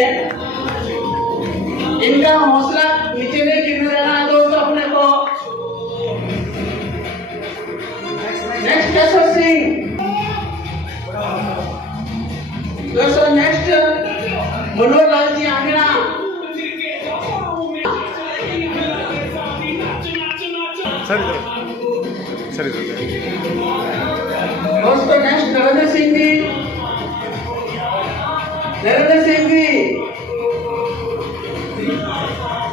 इनका हौसला नीचे नहीं गिरने देना दोस्तों अपने को। नेक्स्ट केशव सिंह दोस्तों। नेक्स्ट मनोहर लाल जी आंगना। सर दोस्तों नेक्स्ट नरेंद्र सिंह जी।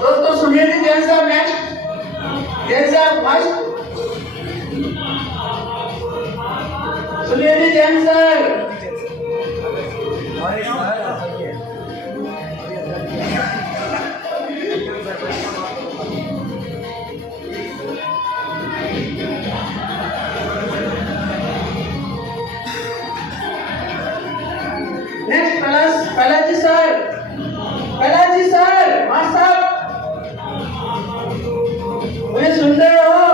दोस्तों सुनील जी जैन साहब। नेक्स्ट जैन साहब first. Sunil ji Jain sir. Next पहलाजी sir मां साहब, मुझे सुन रहे हो?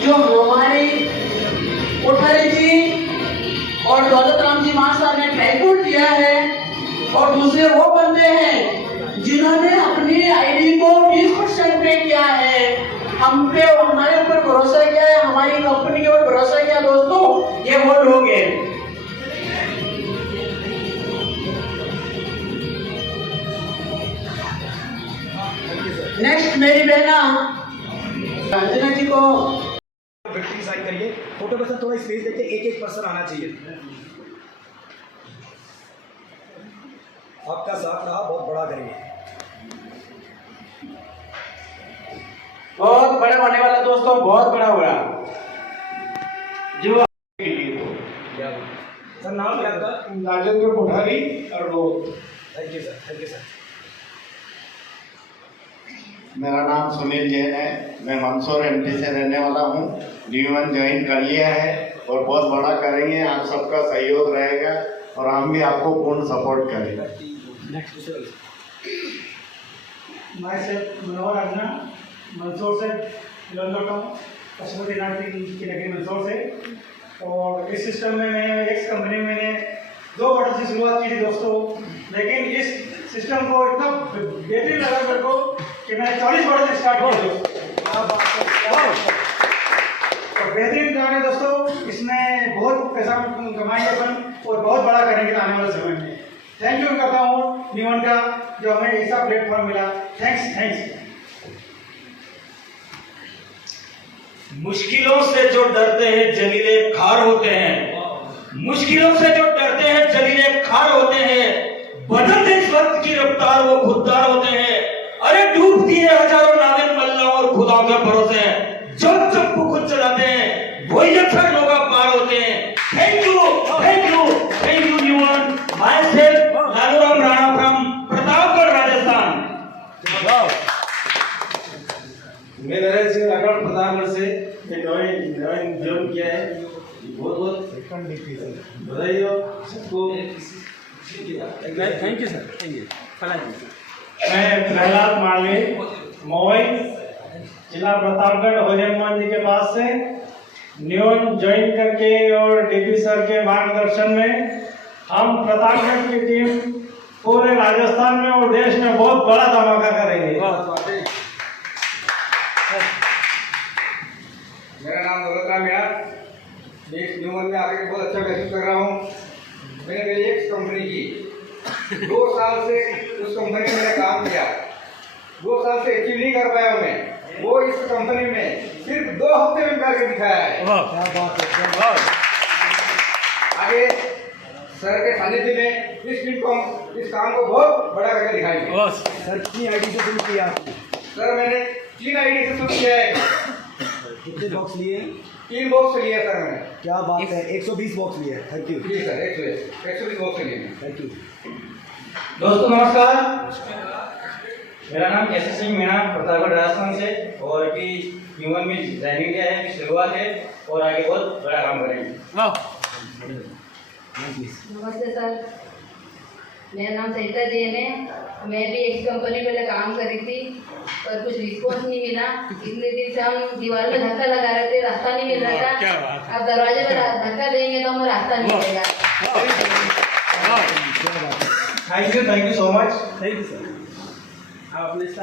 जो हमारी कोठारी जी और दौलत राम जी मां साहब ने ट्राइपॉड दिया है, और दूसरे वो बंदे हैं जिन्होंने अपनी आईडी को 20% पे किया है। हम पे हमारे ऊपर भरोसा किया है, हमारी कंपनी के ऊपर भरोसा किया दोस्तों, ये वो लोग हैं। नेक्स्ट मेरी बहना अंजना जी को विक्ट्री साइन करिए। फोटो पर सर थोड़ा स्पेस देके एक एक पर्सन आना चाहिए। आपका साथ रहा, बहुत बड़ा करेंगे। बहुत बड़ा होने वाला दोस्तों, बहुत बड़ा हुआ जो के लिए तो सर नाम क्या आपका? राजेंद्र कोठारी और लोग। Thank you sir, thank you sir. मेरा नाम सुनील जैन है, मैं मंदसौर एमपी से रहने वाला हूँ। न्यू1 ज्वाइन कर लिया है और बहुत बड़ा करेंगे, आप सबका सहयोग रहेगा और हम भी आपको पूर्ण सपोर्ट करेंगे। मैं सिर्फ मनोहर आजना मंदसौर से बिलोंग करता हूँ, पशुपतिनाथ की नगरी मंदसौर से। और इस सिस्टम में मैं एक्स कंपनी में मैंने 2 मॉडल से शुरुआत की थी दोस्तों, लेकिन इस सिस्टम को इतना बेहतरीन लगा मेरे को कि मैंने 40 मॉडल से स्टार्ट किया दोस्तों। और बेहतरीन काम है दोस्तों, इसमें बहुत पैसा कमाएंगे अपन और बहुत बड़ा करेंगे आने वाले समय में। थैंक यू करता हूँ न्यू1 का, जो हमें ऐसा प्लेटफॉर्म मिला। थैंक्स। मुश्किलों से जो डरते हैं जलीले खार होते हैं। मुश्किलों से जो डरते हैं जलीले खार होते हैं। बदलते इस वक्त की रफ्तार वो खुददार होते हैं। अरे डूबती है हजारों नावें मल्लाह और खुदा के भरोसे। जो चप्पू खुद चलाते हैं वही अक्सर लोग पार होते हैं। थैंक यू न्यू1। Myself Laluram Rana from Pratapgarh Rajasthan. मैं नरेंद्र सिंह राठौड़ प्रतापगढ़ से ज्वाइन किया है। बहुत बधाई हो सबको। Thank you sir, thank you. मैं प्रहलाद मालवी मोई जिला प्रतापगढ़ हनुमान जी के पास से न्यू1 ज्वाइन करके और डीपी सर के मार्गदर्शन में हम प्रतापगढ़ की टीम पूरे राजस्थान में और देश में बहुत बड़ा धमाका करेंगे। मेरा नाम दौलत राम मीणा, मैं न्यू1 में आकर बहुत अच्छा महसूस कर रहा हूँ। मैंने मेरी एक कंपनी की 2 साल से उस कंपनी में मैंने काम किया, 2 साल से अचीव नहीं कर पाया मैं, वो इस कंपनी में सिर्फ 2 हफ्ते में करके दिखाया है। आगे सर के सानिध्य में इस काम को बहुत बड़ा करके दिखाएंगे। सर कितनी आईडी से शुरू किया? सर मैंने 3 आईडी से शुरू किया है। कितने बॉक्स लिए? 3 बॉक्स लिए सर मैंने। क्या बात है, 120 बॉक्स लिए। Thank you ji sir, 120 box लिए। Thank you. दोस्तों नमस्कार, मेरा नाम कैसे सिंह मीणा प्रतापगढ़ राजस्थान से और अभी न्यू1 में ज्वाइनिंग किया है, शुरुआत है और आगे बहुत बड़ा काम करेंगे। नमस्ते सर, मेरा नाम सरिता जैन है। मैं भी एक कंपनी पहले काम करी थी पर कुछ रिस्पॉन्स नहीं मिला। इतने दिन से हम दीवार में धक्का लगा रहे थे, रास्ता नहीं मिल रहा था। अब दरवाजे पर धक्का देंगे तो हमें रास्ता मिलेगा। Thank you so much. Thank you sir. आपने